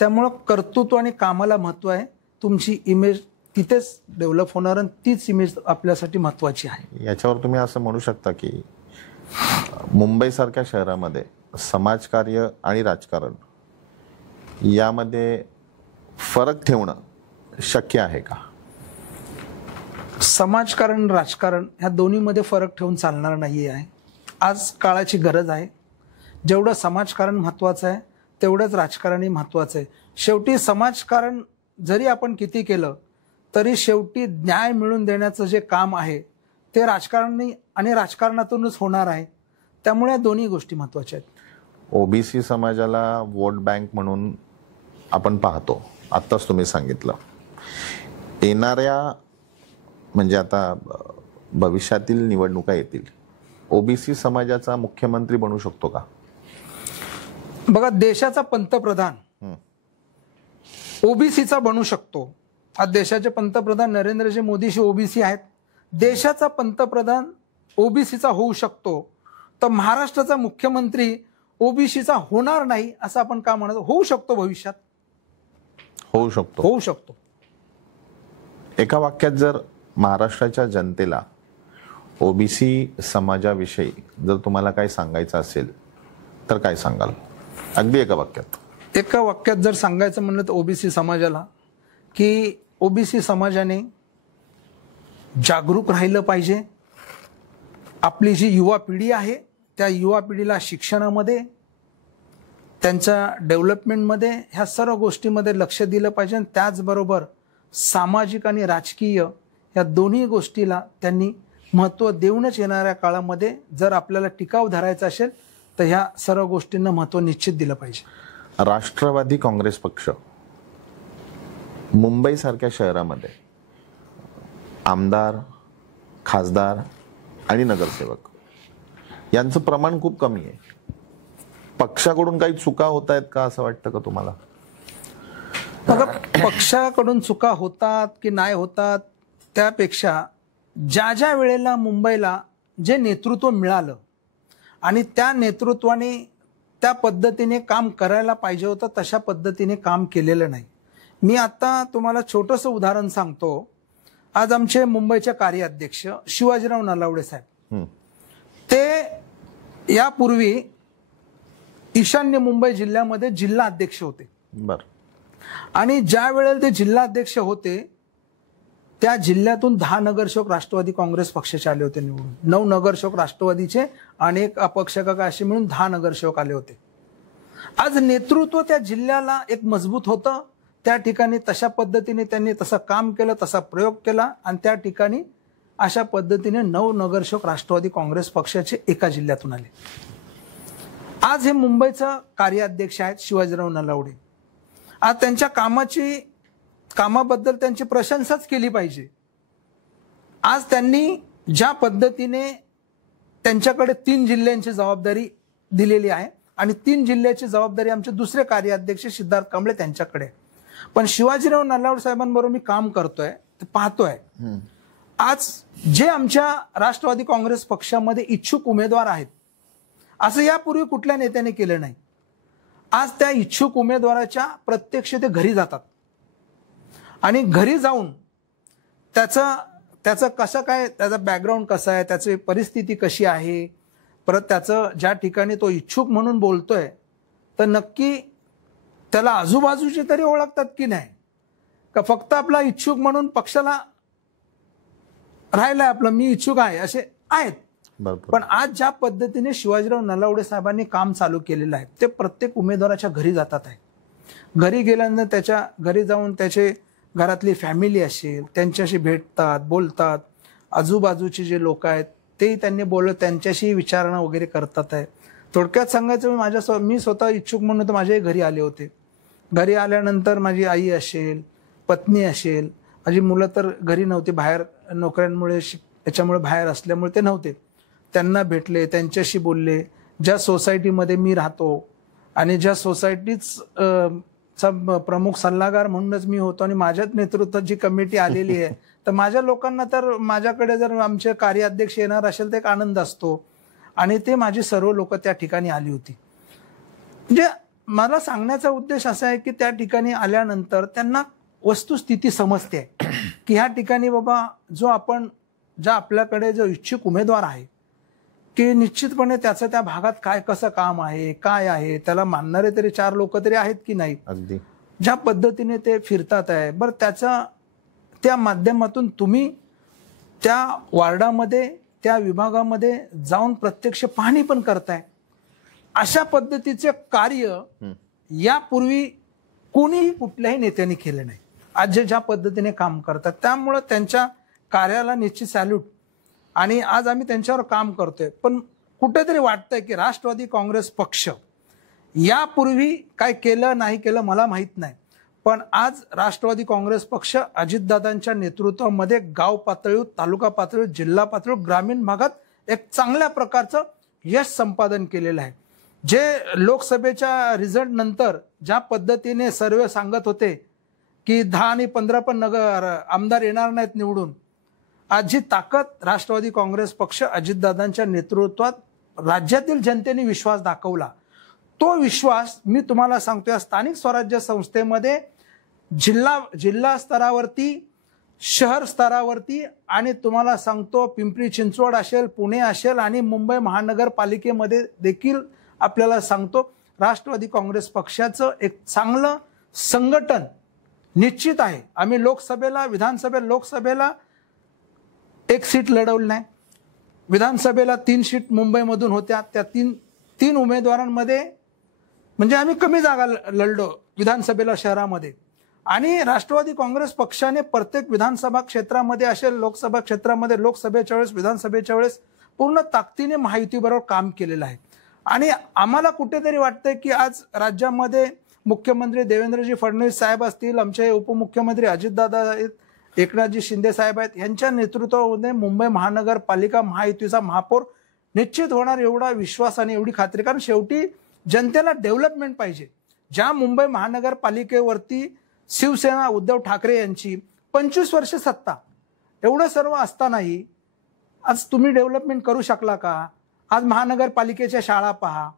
त्यामुळं कर्तृत्व आणि कामाला महत्व आहे. तुमची इमेज तिथेच डेव्हलप होणार आणि तीच इमेज आपल्यासाठी महत्वाची आहे. याच्यावर तुम्ही असं म्हणू शकता की मुंबईसारख्या शहरामध्ये समाजकार्य आणि राजकारण यामध्ये फरक ठेवणं शक्य आहे का? समाजकारण, राजकारण ह्या दोन्हीमध्ये फरक ठेवून चालणार नाही आहे. आज काळाची गरज आहे. जेवढं समाजकारण महत्वाचं आहे तेवढंच राजकारणही महत्वाचं आहे. शेवटी समाजकारण जरी आपण किती केलं तरी शेवटी न्याय मिळवून देण्याचं जे काम आहे ते राजकारणी आणि राजकारणातूनच होणार आहे. त्यामुळे दोन्ही गोष्टी महत्वाच्या आहेत. ओबीसी समाजाला वोट बँक म्हणून आपण पाहतो. आत्ताच तुम्ही सांगितलं येणाऱ्या म्हणजे आता भविष्यातील निवडणुका येतील, ओबीसी समाजाचा मुख्यमंत्री बनू शकतो का? बघा, देशाचा पंतप्रधान ओबीसीचा बनू शकतो. आज देशाचे पंतप्रधान नरेंद्रजी मोदीशी ओबीसी आहेत. देशाचा पंतप्रधान ओबीसीचा होऊ शकतो, तर महाराष्ट्राचा मुख्यमंत्री ओबीसीचा होणार नाही असं आपण का म्हणत? होऊ शकतो, भविष्यात होऊ शकतो. होऊ शकतो. एका वाक्यात जर महाराष्ट्राच्या जनतेला ओबीसी समाजाविषयी जर तुम्हाला काय सांगायचं असेल तर काय सांगाल? अगदी एका वाक्यात. एका वाक्यात जर सांगायचं म्हणलं तर ओबीसी समाजाला की ओबीसी समाजाने जागरूक राहिलं पाहिजे. आपली जी युवा पिढी आहे त्या युवा पिढीला शिक्षणामध्ये, त्यांच्या डेव्हलपमेंटमध्ये, ह्या सर्व गोष्टीमध्ये लक्ष दिलं पाहिजे. त्याचबरोबर सामाजिक आणि राजकीय या दोन्ही गोष्टीला त्यांनी महत्त्व देऊनच येणाऱ्या काळामध्ये जर आपल्याला टिकाव धरायचा असेल तर ह्या सर्व गोष्टींना महत्त्व निश्चित दिलं पाहिजे. राष्ट्रवादी काँग्रेस पक्ष मुंबईसारख्या शहरामध्ये आमदार, खासदार आणि नगरसेवक यांचं प्रमाण खूप कमी आहे. पक्षाकडून काही चुका होत आहेत का असं वाटतं का तुम्हाला? बघा, पक्षाकडून चुका होतात की नाही होतात त्यापेक्षा ज्या ज्या वेळेला मुंबईला जे नेतृत्व मिळालं आणि त्या नेतृत्वाने त्या पद्धतीने काम करायला पाहिजे होतं तशा पद्धतीने काम केलेलं नाही. मी आता तुम्हाला छोटंसं उदाहरण सांगतो. आज आमचे मुंबईचे कार्याध्यक्ष शिवाजीराव नलावडे साहेब, ते यापूर्वी ईशान्य मुंबई जिल्ह्यामध्ये जिल्हा अध्यक्ष होते. बरं. आणि ज्या वेळेला ते जिल्हा अध्यक्ष होते त्या जिल्ह्यातून 10 नगरसेवक राष्ट्रवादी काँग्रेस पक्षाचे आले होते निवडून. 9 नगरसेवक राष्ट्रवादीचे आणि एक अपक्ष असे मिळून 10 नगरसेवक आले होते. आज नेतृत्व त्या जिल्ह्याला एक मजबूत होतं. त्या ठिकाणी तशा पद्धतीने त्यांनी तसं काम केलं, तसा प्रयोग केला आणि त्या ठिकाणी अशा पद्धतीने 9 नगरसेवक राष्ट्रवादी काँग्रेस पक्षाचे एका जिल्ह्यातून आले. आज हे मुंबईचा कार्याध्यक्ष आहेत शिवाजीराव नलावडे. आज त्यांच्या कामाबद्दल त्यांची प्रशंसाच केली पाहिजे. आज त्यांनी ज्या पद्धतीने त्यांच्याकडे 3 जिल्ह्यांची जबाबदारी दिलेली आहे आणि 3 जिल्ह्याची जबाबदारी आमचे दुसरे कार्याध्यक्ष सिद्धार्थ कांबळे त्यांच्याकडे. पण शिवाजीराव नलावडे साहेबांबरोबर मी काम करतोय, ते पाहतोय. आज जे आमच्या राष्ट्रवादी काँग्रेस पक्षामध्ये इच्छुक उमेदवार आहेत असं यापूर्वी कुठल्या नेत्याने केलं नाही. आज त्या इच्छुक उमेदवाराच्या प्रत्यक्ष ते घरी जातात आणि घरी जाऊन त्याचं कसं काय, त्याचा बॅकग्राऊंड कसा आहे, त्याची परिस्थिती कशी आहे, परत त्याचं ज्या ठिकाणी तो इच्छुक म्हणून बोलतोय तर नक्की त्याला आजूबाजूचे तरी ओळखतात की नाही, का फक्त आपला इच्छुक म्हणून पक्षाला राहिलाय आपलं, मी इच्छुक आहे असे आहेत. पण आज ज्या पद्धतीने शिवाजीराव नलावडे साहेबांनी काम चालू केलेलं आहे ते प्रत्येक उमेदवाराच्या घरी जातात आहे. घरी गेल्यानंतर त्याच्या घरी जाऊन त्याचे घरातली फॅमिली असेल त्यांच्याशी भेटतात, बोलतात. आजूबाजूचे जे लोक आहेत तेही त्यांनी बोलत त्यांच्याशी विचारणा वगैरे करतात आहे. थोडक्यात सांगायचं, मी स्वतः इच्छुक म्हणून तर माझ्याही घरी आले होते. घरी आल्यानंतर माझी आई असेल, पत्नी असेल, माझी मुलं तर घरी नव्हती, बाहेर नोकऱ्यांमुळे याच्यामुळे बाहेर असल्यामुळे ते नव्हते. त्यांना भेटले, त्यांच्याशी बोलले. ज्या सोसायटीमध्ये मी राहतो आणि ज्या सोसायटीच प्रमुख सल्लागार म्हणूनच मी होतो आणि माझ्याच नेतृत्वात जी कमिटी आलेली आहे तर माझ्या लोकांना तर माझ्याकडे जर आमचे कार्याध्यक्ष येणार असेल तर एक आनंद असतो आणि ते माझी सर्व लोक त्या ठिकाणी आली होती. म्हणजे मला सांगण्याचा उद्देश असा आहे की त्या ठिकाणी आल्यानंतर त्यांना वस्तुस्थिती समजते की ह्या ठिकाणी बाबा ज्या आपल्याकडे जो इच्छुक उमेदवार आहे की निश्चितपणे त्याचं त्या भागात काय कसं काम आहे, काय आहे, त्याला मानणारे तरी 4 लोक तरी आहेत की नाही. अगदी ज्या पद्धतीने ते फिरतात आहे बरं, त्या माध्यमातून तुम्ही त्या वार्डामध्ये त्या विभागामध्ये जाऊन प्रत्यक्ष पाहणी पण करताय. अशा पद्धतीचे कार्य यापूर्वी कोणीही कुठल्याही नेत्याने केले नाही. आज जे ज्या पद्धतीने काम करतात त्यामुळं त्यांच्या कार्याला निश्चित सॅल्यूट. आणि आज आम्ही त्यांच्यावर काम करतोय. पण कुठेतरी वाटतंय की राष्ट्रवादी काँग्रेस पक्ष यापूर्वी काय केलं नाही केलं मला माहित नाही, पण आज राष्ट्रवादी काँग्रेस पक्ष अजितदादांच्या नेतृत्वामध्ये गाव पातळीवर, तालुका पातळीवर, जिल्हा पातळीवर, ग्रामीण भागात एक चांगल्या प्रकारचं यश संपादन केलेलं आहे. जे लोकसभेच्या रिझल्ट नंतर ज्या पद्धतीने सर्वे सांगत होते की 10 आणि 15 पण आमदार येणार नाहीत निवडून, आज जी ताकद राष्ट्रवादी काँग्रेस पक्ष अजितदादांच्या नेतृत्वात राज्यातील जनतेने विश्वास दाखवला, तो विश्वास मी तुम्हाला सांगतोय स्थानिक स्वराज्य संस्थेमध्ये जिल्हा स्तरावरती, शहर स्तरावरती आणि तुम्हाला सांगतो पिंपरी चिंचवड असेल, पुणे असेल आणि मुंबई महानगरपालिकेमध्ये देखील आपल्याला सांगतो राष्ट्रवादी काँग्रेस पक्षाचं एक चांगलं संघटन निश्चित आहे. आम्ही लोकसभेला 1 सीट लढवली नाही, विधानसभेला 3 सीट मुंबईमधून होत्या, त्या तीन उमेदवारांमध्ये म्हणजे आम्ही कमी जागा लढलो विधानसभेला शहरामध्ये. आणि राष्ट्रवादी काँग्रेस पक्षाने प्रत्येक विधानसभा क्षेत्रामध्ये असेल, लोकसभा क्षेत्रामध्ये, लोकसभेच्या वेळेस, विधानसभेच्या वेळेस पूर्ण ताकदीने महायुतीबरोबर काम केलेलं आहे. आणि आम्हाला कुठेतरी वाटतंय की आज राज्यामध्ये मुख्यमंत्री देवेंद्रजी फडणवीस साहेब असतील, आमचे उपमुख्यमंत्री अजितदादा आहेत, एकनाथजी शिंदे साहेब आहेत, यांच्या नेतृत्वामध्ये मुंबई महानगरपालिका महायुतीचा महापौर निश्चित होणार एवढा विश्वास आणि एवढी खात्री. कारण शेवटी जनतेला डेव्हलपमेंट पाहिजे. ज्या मुंबई महानगरपालिकेवरती शिवसेना उद्धव ठाकरे यांची 25 वर्ष सत्ता, एवढं सर्व असतानाही आज तुम्ही डेव्हलपमेंट करू शकला का? आज महानगरपालिकेच्या शाळा पहा,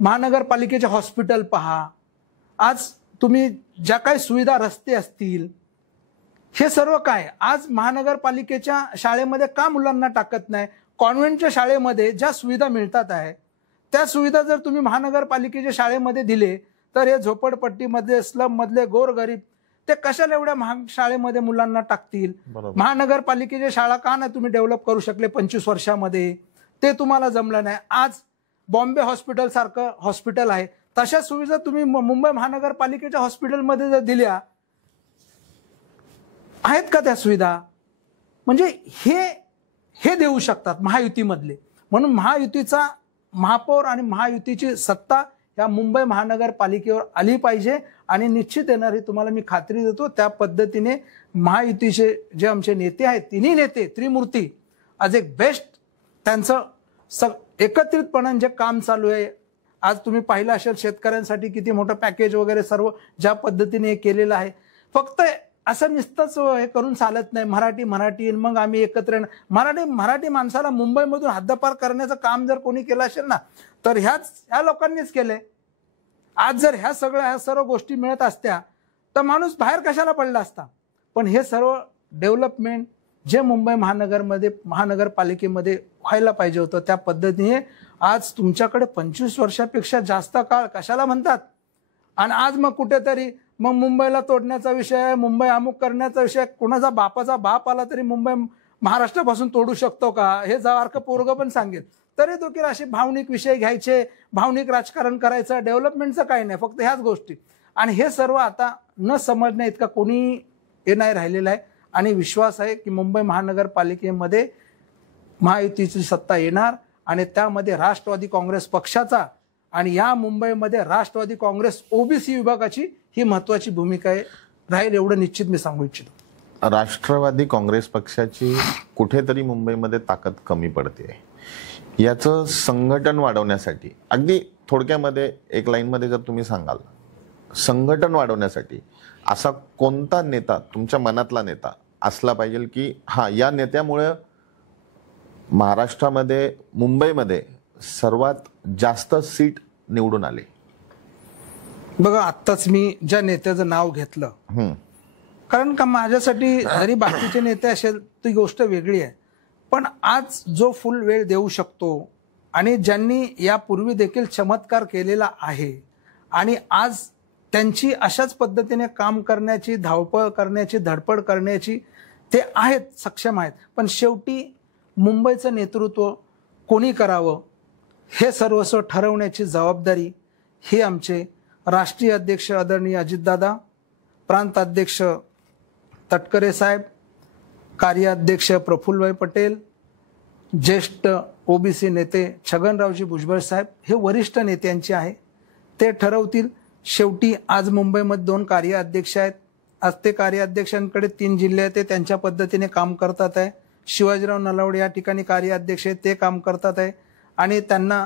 महानगरपालिकेचे हॉस्पिटल पहा, आज तुम्ही ज्या काही सुविधा, रस्ते असतील, हे सर्व काय आज महानगरपालिकेच्या शाळेमध्ये का मुलांना टाकत नाही? कॉन्व्हेंटच्या शाळेमध्ये ज्या सुविधा मिळतात आहे त्या सुविधा जर तुम्ही महानगरपालिकेच्या शाळेमध्ये दिले तर हे झोपडपट्टीमध्ये, स्लम मधले गोरगरीब ते कशाला एवढ्या महाग शाळेमध्ये मुलांना टाकतील? महानगरपालिकेच्या शाळा का नाही तुम्ही डेव्हलप करू शकले 25 वर्षामध्ये? ते तुम्हाला जमलं नाही. आज बॉम्बे हॉस्पिटल सारखं हॉस्पिटल आहे, तशा सुविधा तुम्ही मुंबई महानगरपालिकेच्या हॉस्पिटलमध्ये जर दिल्या आहेत का त्या सुविधा? म्हणजे हे देऊ शकतात महायुतीमधले. म्हणून महायुतीचा महापौर आणि महायुतीची सत्ता या मुंबई महानगरपालिकेवर आली पाहिजे आणि निश्चित येणार, ही तुम्हाला मी खात्री देतो. त्या पद्धतीने महायुतीचे जे आमचे नेते आहेत, तिन्ही नेते त्रिमूर्ती, आज एक बेस्ट त्यांचं एकत्रितपणे जे काम चालू आहे. आज तुम्ही पाहिलं असेल शेतकऱ्यांसाठी किती मोठं पॅकेज वगैरे सर्व ज्या पद्धतीने हे केलेलं आहे. फक्त असं नुसतंच हे करून चालत नाही, मराठी मग आम्ही एकत्र मराठी माणसाला मुंबईमधून हद्दपार करण्याचं काम जर कोणी केलं असेल ना तर ह्या लोकांनीच केलंय. आज जर ह्या सर्व गोष्टी मिळत असत्या तर माणूस बाहेर कशाला पडला असता? पण हे सर्व डेव्हलपमेंट जे मुंबई महानगरपालिकेमध्ये व्हायला पाहिजे होतं त्या पद्धतीने आज तुमच्याकडे 25 वर्षापेक्षा जास्त काळ कशाला म्हणतात? आणि आज मग कुठेतरी मग मुंबईला तोडण्याचा विषय, मुंबई अमुक करण्याचा विषय, कोणाचा बापाचा बाप आला तरी मुंबई महाराष्ट्रापासून तोडू शकतो का? हे जवारकं पोरगं पण सांगेल. तरी तो की असे भावनिक विषय घ्यायचे, भावनिक राजकारण करायचं, डेव्हलपमेंटचं काही नाही, फक्त ह्याच गोष्टी. आणि हे सर्व आता न समजण्या इतका कोणी हे नाही राहिलेलं आहे. आणि विश्वास आहे की मुंबई महानगरपालिकेमध्ये महायुतीची सत्ता येणार आणि त्यामध्ये राष्ट्रवादी काँग्रेस पक्षाचा आणि या मुंबईमध्ये राष्ट्रवादी काँग्रेस ओबीसी विभागाची ही महत्वाची भूमिका राहील, एवढं निश्चित मी सांगू इच्छितो. राष्ट्रवादी काँग्रेस पक्षाची कुठेतरी मुंबईमध्ये ताकद कमी पडते. याचं संघटन वाढवण्यासाठी, अगदी थोडक्यामध्ये एक लाईनमध्ये जर तुम्ही सांगाल, संघटन वाढवण्यासाठी असा कोणता नेता, तुमच्या मनातला नेता असला पाहिजे की हा या नेत्यामुळे महाराष्ट्रामध्ये, मुंबईमध्ये सर्वात जास्त सीट निवडून आले? बघा, आत्ताच मी ज्या नेत्याचं नाव घेतलं, कारण का माझ्यासाठी जरी बाकीचे नेते असेल ती गोष्ट वेगळी आहे, पण आज जो फुल वेळ देऊ शकतो आणि ज्यांनी यापूर्वी देखील चमत्कार केलेला आहे आणि आज त्यांची अशाच पद्धतीने काम करण्याची, धावपळ करण्याची, धडपड करण्याची ते आहेत, सक्षम आहेत. पण शेवटी मुंबईचं नेतृत्व कोणी करावं हे सर्वस्व ठरवण्याची जबाबदारी हे आमचे राष्ट्रीय अध्यक्ष आदरणीय अजितदादा, प्रांताध्यक्ष तटकरे साहेब, कार्याध्यक्ष प्रफुल्लभाई पटेल, ज्येष्ठ ओबीसी नेते छगनरावजी भुजबळ साहेब, हे वरिष्ठ नेत्यांचे आहे. ते ठरवतील. शेवटी आज मुंबईमध्ये 2 कार्याध्यक्ष आहेत. आज ते कार्याध्यक्षांकडे 3 जिल्हे आहेत, ते त्यांच्या पद्धतीने काम करतात आहे. शिवाजीराव नलावडे या ठिकाणी कार्याध्यक्ष आहेत, ते काम करतात आहे. आणि त्यांना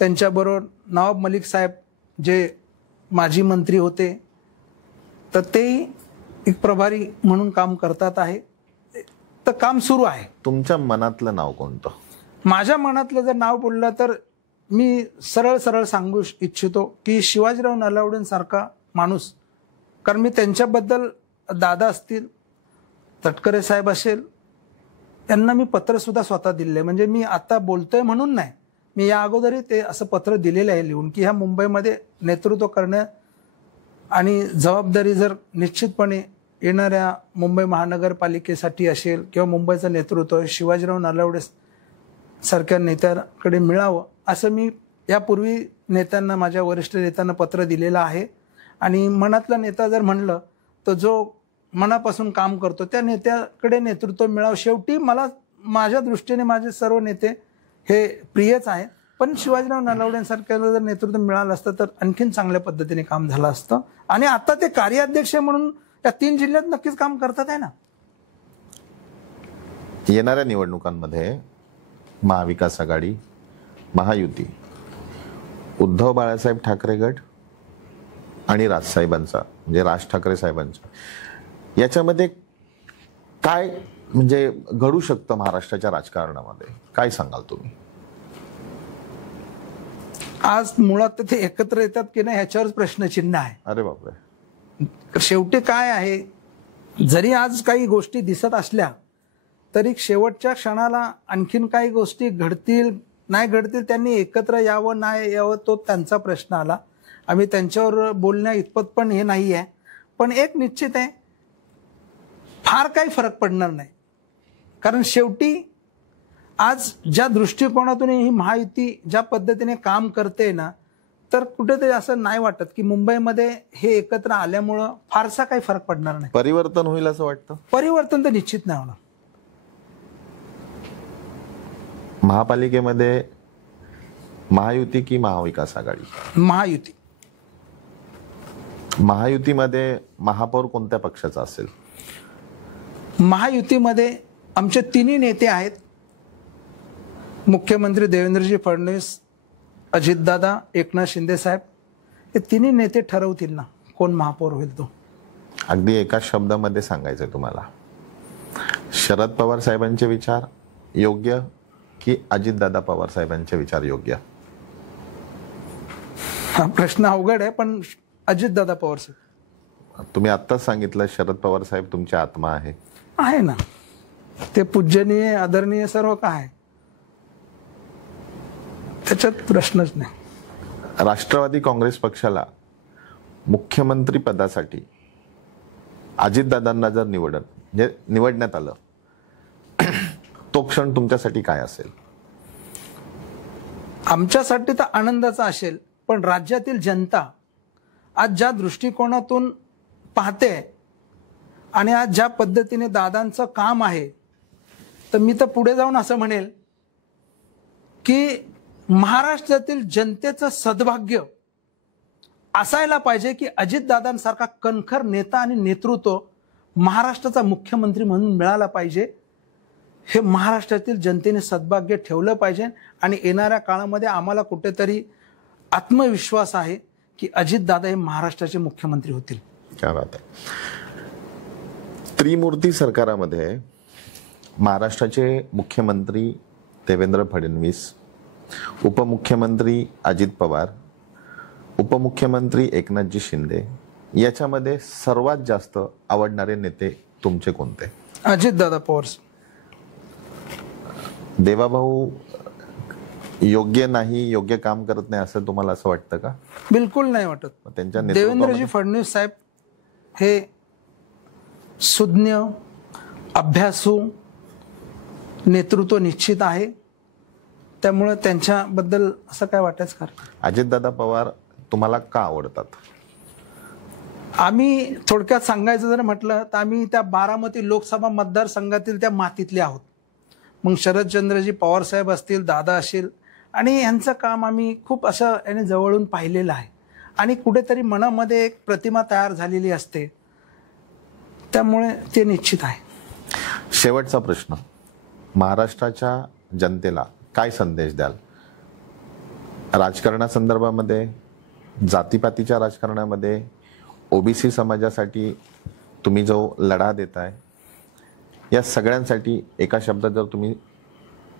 त्यांच्याबरोबर नवाब मलिक साहेब जे माजी मंत्री होते, तर तेही एक प्रभारी म्हणून काम करतात आहे. तर काम सुरू आहे. तुमच्या मनातलं नाव कोणतं? माझ्या मनातलं जर नाव बोललं तर मी सरळ सरळ सांगू इच्छितो की शिवाजीराव नलावडेंसारखा माणूस. कारण मी त्यांच्याबद्दल, दादा असतील, तटकरे साहेब असेल, त्यांना मी पत्रसुद्धा स्वतः दिले. म्हणजे मी आता बोलतोय म्हणून नाही, मी या अगोदरही ते असं पत्र दिलेलं आहे लिहून की ह्या मुंबईमध्ये नेतृत्व करण्या आणि जबाबदारी जर निश्चितपणे येणाऱ्या मुंबई महानगरपालिकेसाठी असेल किंवा मुंबईचं नेतृत्व शिवाजीराव नलावडे सारख्या नेत्याकडे मिळावं, असं मी यापूर्वी नेत्यांना, माझ्या वरिष्ठ नेत्यांना पत्र दिलेलं आहे. आणि मनातला नेता जर म्हणलं तर जो मनापासून काम करतो त्या नेत्याकडे नेतृत्व मिळावं. शेवटी मला, माझ्या दृष्टीने माझे सर्व नेते हे प्रियच आहेत, पण शिवाजीराव नलावडेंसारख्याला जर नेतृत्व मिळालं असतं तर आणखीन चांगल्या पद्धतीने काम झालं असतं. आणि आता ते कार्याध्यक्ष म्हणून या 3 जिल्ह्यात नक्कीच काम करतात आहे ना. येणाऱ्या निवडणुकांमध्ये महाविकास आघाडी, महायुती, उद्धव बाळासाहेब ठाकरे गट आणि राजसाहेबांचा म्हणजे राज ठाकरे साहेबांचा, याच्यामध्ये काय म्हणजे घडू शकतं महाराष्ट्राच्या राजकारणामध्ये, काय सांगाल तुम्ही? आज मुळात ते एकत्र येतात की नाही ह्याच्यावरच प्रश्नचिन्ह आहे. अरे बापरे. शेवटी काय आहे, जरी आज काही गोष्टी दिसत असल्या तरी शेवटच्या क्षणाला आणखीन काही गोष्टी घडतील नाही घडतील, त्यांनी एकत्र यावं नाही यावं तो त्यांचा प्रश्न आला. आम्ही त्यांच्यावर बोलण्या इतपत पण हे नाही आहे. पण एक निश्चित आहे, फार काही फरक पडणार नाही. कारण शेवटी आज ज्या दृष्टिकोनातून ही महायुती ज्या पद्धतीने काम करते ना, तर कुठेतरी असं नाही वाटत की मुंबईमध्ये हे एकत्र आल्यामुळं फारसा काही फरक पडणार नाही. परिवर्तन होईल असं वाटतं? परिवर्तन तर निश्चित नाही होणार. महापालिकेमध्ये महायुती की महाविकास आघाडी? महायुती. महायुतीमध्ये महापौर कोणत्या पक्षाचा असेल? महायुतीमध्ये आमचे 3 नेते आहेत. मुख्यमंत्री देवेंद्रजी फडणवीस, अजितदादा, एकनाथ शिंदे साहेब, हे 3 नेते ठरवतील ना कोण महापौर होईल तो. अगदी एका शब्दामध्ये सांगायचंय तुम्हाला, शरद पवार साहेबांचे विचार योग्य की अजितदादा पवार साहेबांचे विचार योग्य? हा प्रश्न अवघड आहे, पण अजितदादा पवार साहेब. तुम्ही आत्ताच सांगितलं शरद पवार साहेब तुमची आत्मा आहे ना, ते पूजनीय, आदरणीय सर्व काय आहे, त्याच्यात प्रश्नच नाही. राष्ट्रवादी काँग्रेस पक्षाला मुख्यमंत्री पदासाठी अजितदादांना जर निवडण्यात आलं, तो क्षण तुमच्यासाठी काय असेल? आमच्यासाठी तर आनंदाचा असेल, पण राज्यातील जनता आज ज्या दृष्टिकोनातून पाहते आणि आज ज्या पद्धतीने दादांचं काम आहे, तर मी तर पुढे जाऊन असं म्हणेल की महाराष्ट्रातील जनतेचं सद्भाग्य असायला पाहिजे की अजितदादांसारखा कणखर नेता आणि नेतृत्व महाराष्ट्राचा मुख्यमंत्री म्हणून मिळाला पाहिजे. हे महाराष्ट्रातील जनतेने सद्भाग्य ठेवलं पाहिजे. आणि येणाऱ्या काळामध्ये आम्हाला कुठेतरी आत्मविश्वास आहे की अजितदादा हे महाराष्ट्राचे मुख्यमंत्री होतील. क्या बात आहे. त्रिमूर्ती सरकारामध्ये महाराष्ट्राचे मुख्यमंत्री देवेंद्र फडणवीस, उपमुख्यमंत्री अजित पवार, उपमुख्यमंत्री एकनाथजी शिंदे, याच्यामध्ये सर्वात जास्त आवडणारे नेते तुमचे कोणते? अजितदादा पवार. देवाभाऊ योग्य नाही, योग्य काम करत नाही असं तुम्हाला असं वाटतं का? बिलकुल नाही वाटत. त्यांच्या देवेंद्रजी फडणवीस साहेब हे सुज्ञ, अभ्यासू नेतृत्व निश्चित आहे, त्यामुळे त्यांच्याबद्दल असं काय वाटायचं का? अजितदादा पवार तुम्हाला का आवडतात? आम्ही थोडक्यात सांगायचं जर म्हटलं तर आम्ही त्या बारामती लोकसभा मतदारसंघातील त्या मातीतले आहोत. मग शरदचंद्रजी पवार साहेब असतील, दादा असतील, आणि यांचं काम आम्ही खूप असं याने जवळून पाहिलेलं आहे. आणि कुठेतरी मनामध्ये एक प्रतिमा तयार झालेली असते, त्यामुळे ते निश्चित आहे. शेवटचा प्रश्न, महाराष्ट्राच्या जनतेला काय संदेश द्याल? राजकारणासंदर्भामध्ये, जातीपातीच्या राजकारणामध्ये, ओबीसी समाजासाठी तुम्ही जो लढा देताय, या सगळ्यांसाठी एका शब्दात जर तुम्ही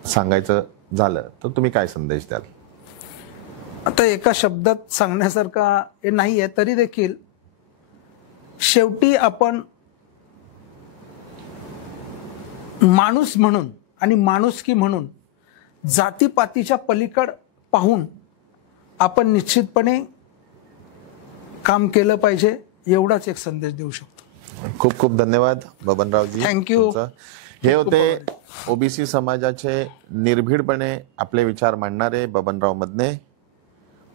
सांगायचं झालं तर तुम्ही काय संदेश द्याल? आता एका शब्दात सांगण्यासारखा हे नाही आहे, तरी देखील शेवटी आपण माणूस म्हणून आणि माणुसकी म्हणून जातीपातीच्या पलीकड पाहून आपण निश्चितपणे काम केलं पाहिजे, एवढाच एक संदेश देऊ शकतो. खूप खूप धन्यवाद बबनरावजी. थँक्यू. हे होते ओबीसी समाजाचे निर्भीडपणे आपले विचार मांडणारे बबनराव मदने.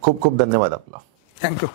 खूप खूप धन्यवाद आपला. थँक्यू.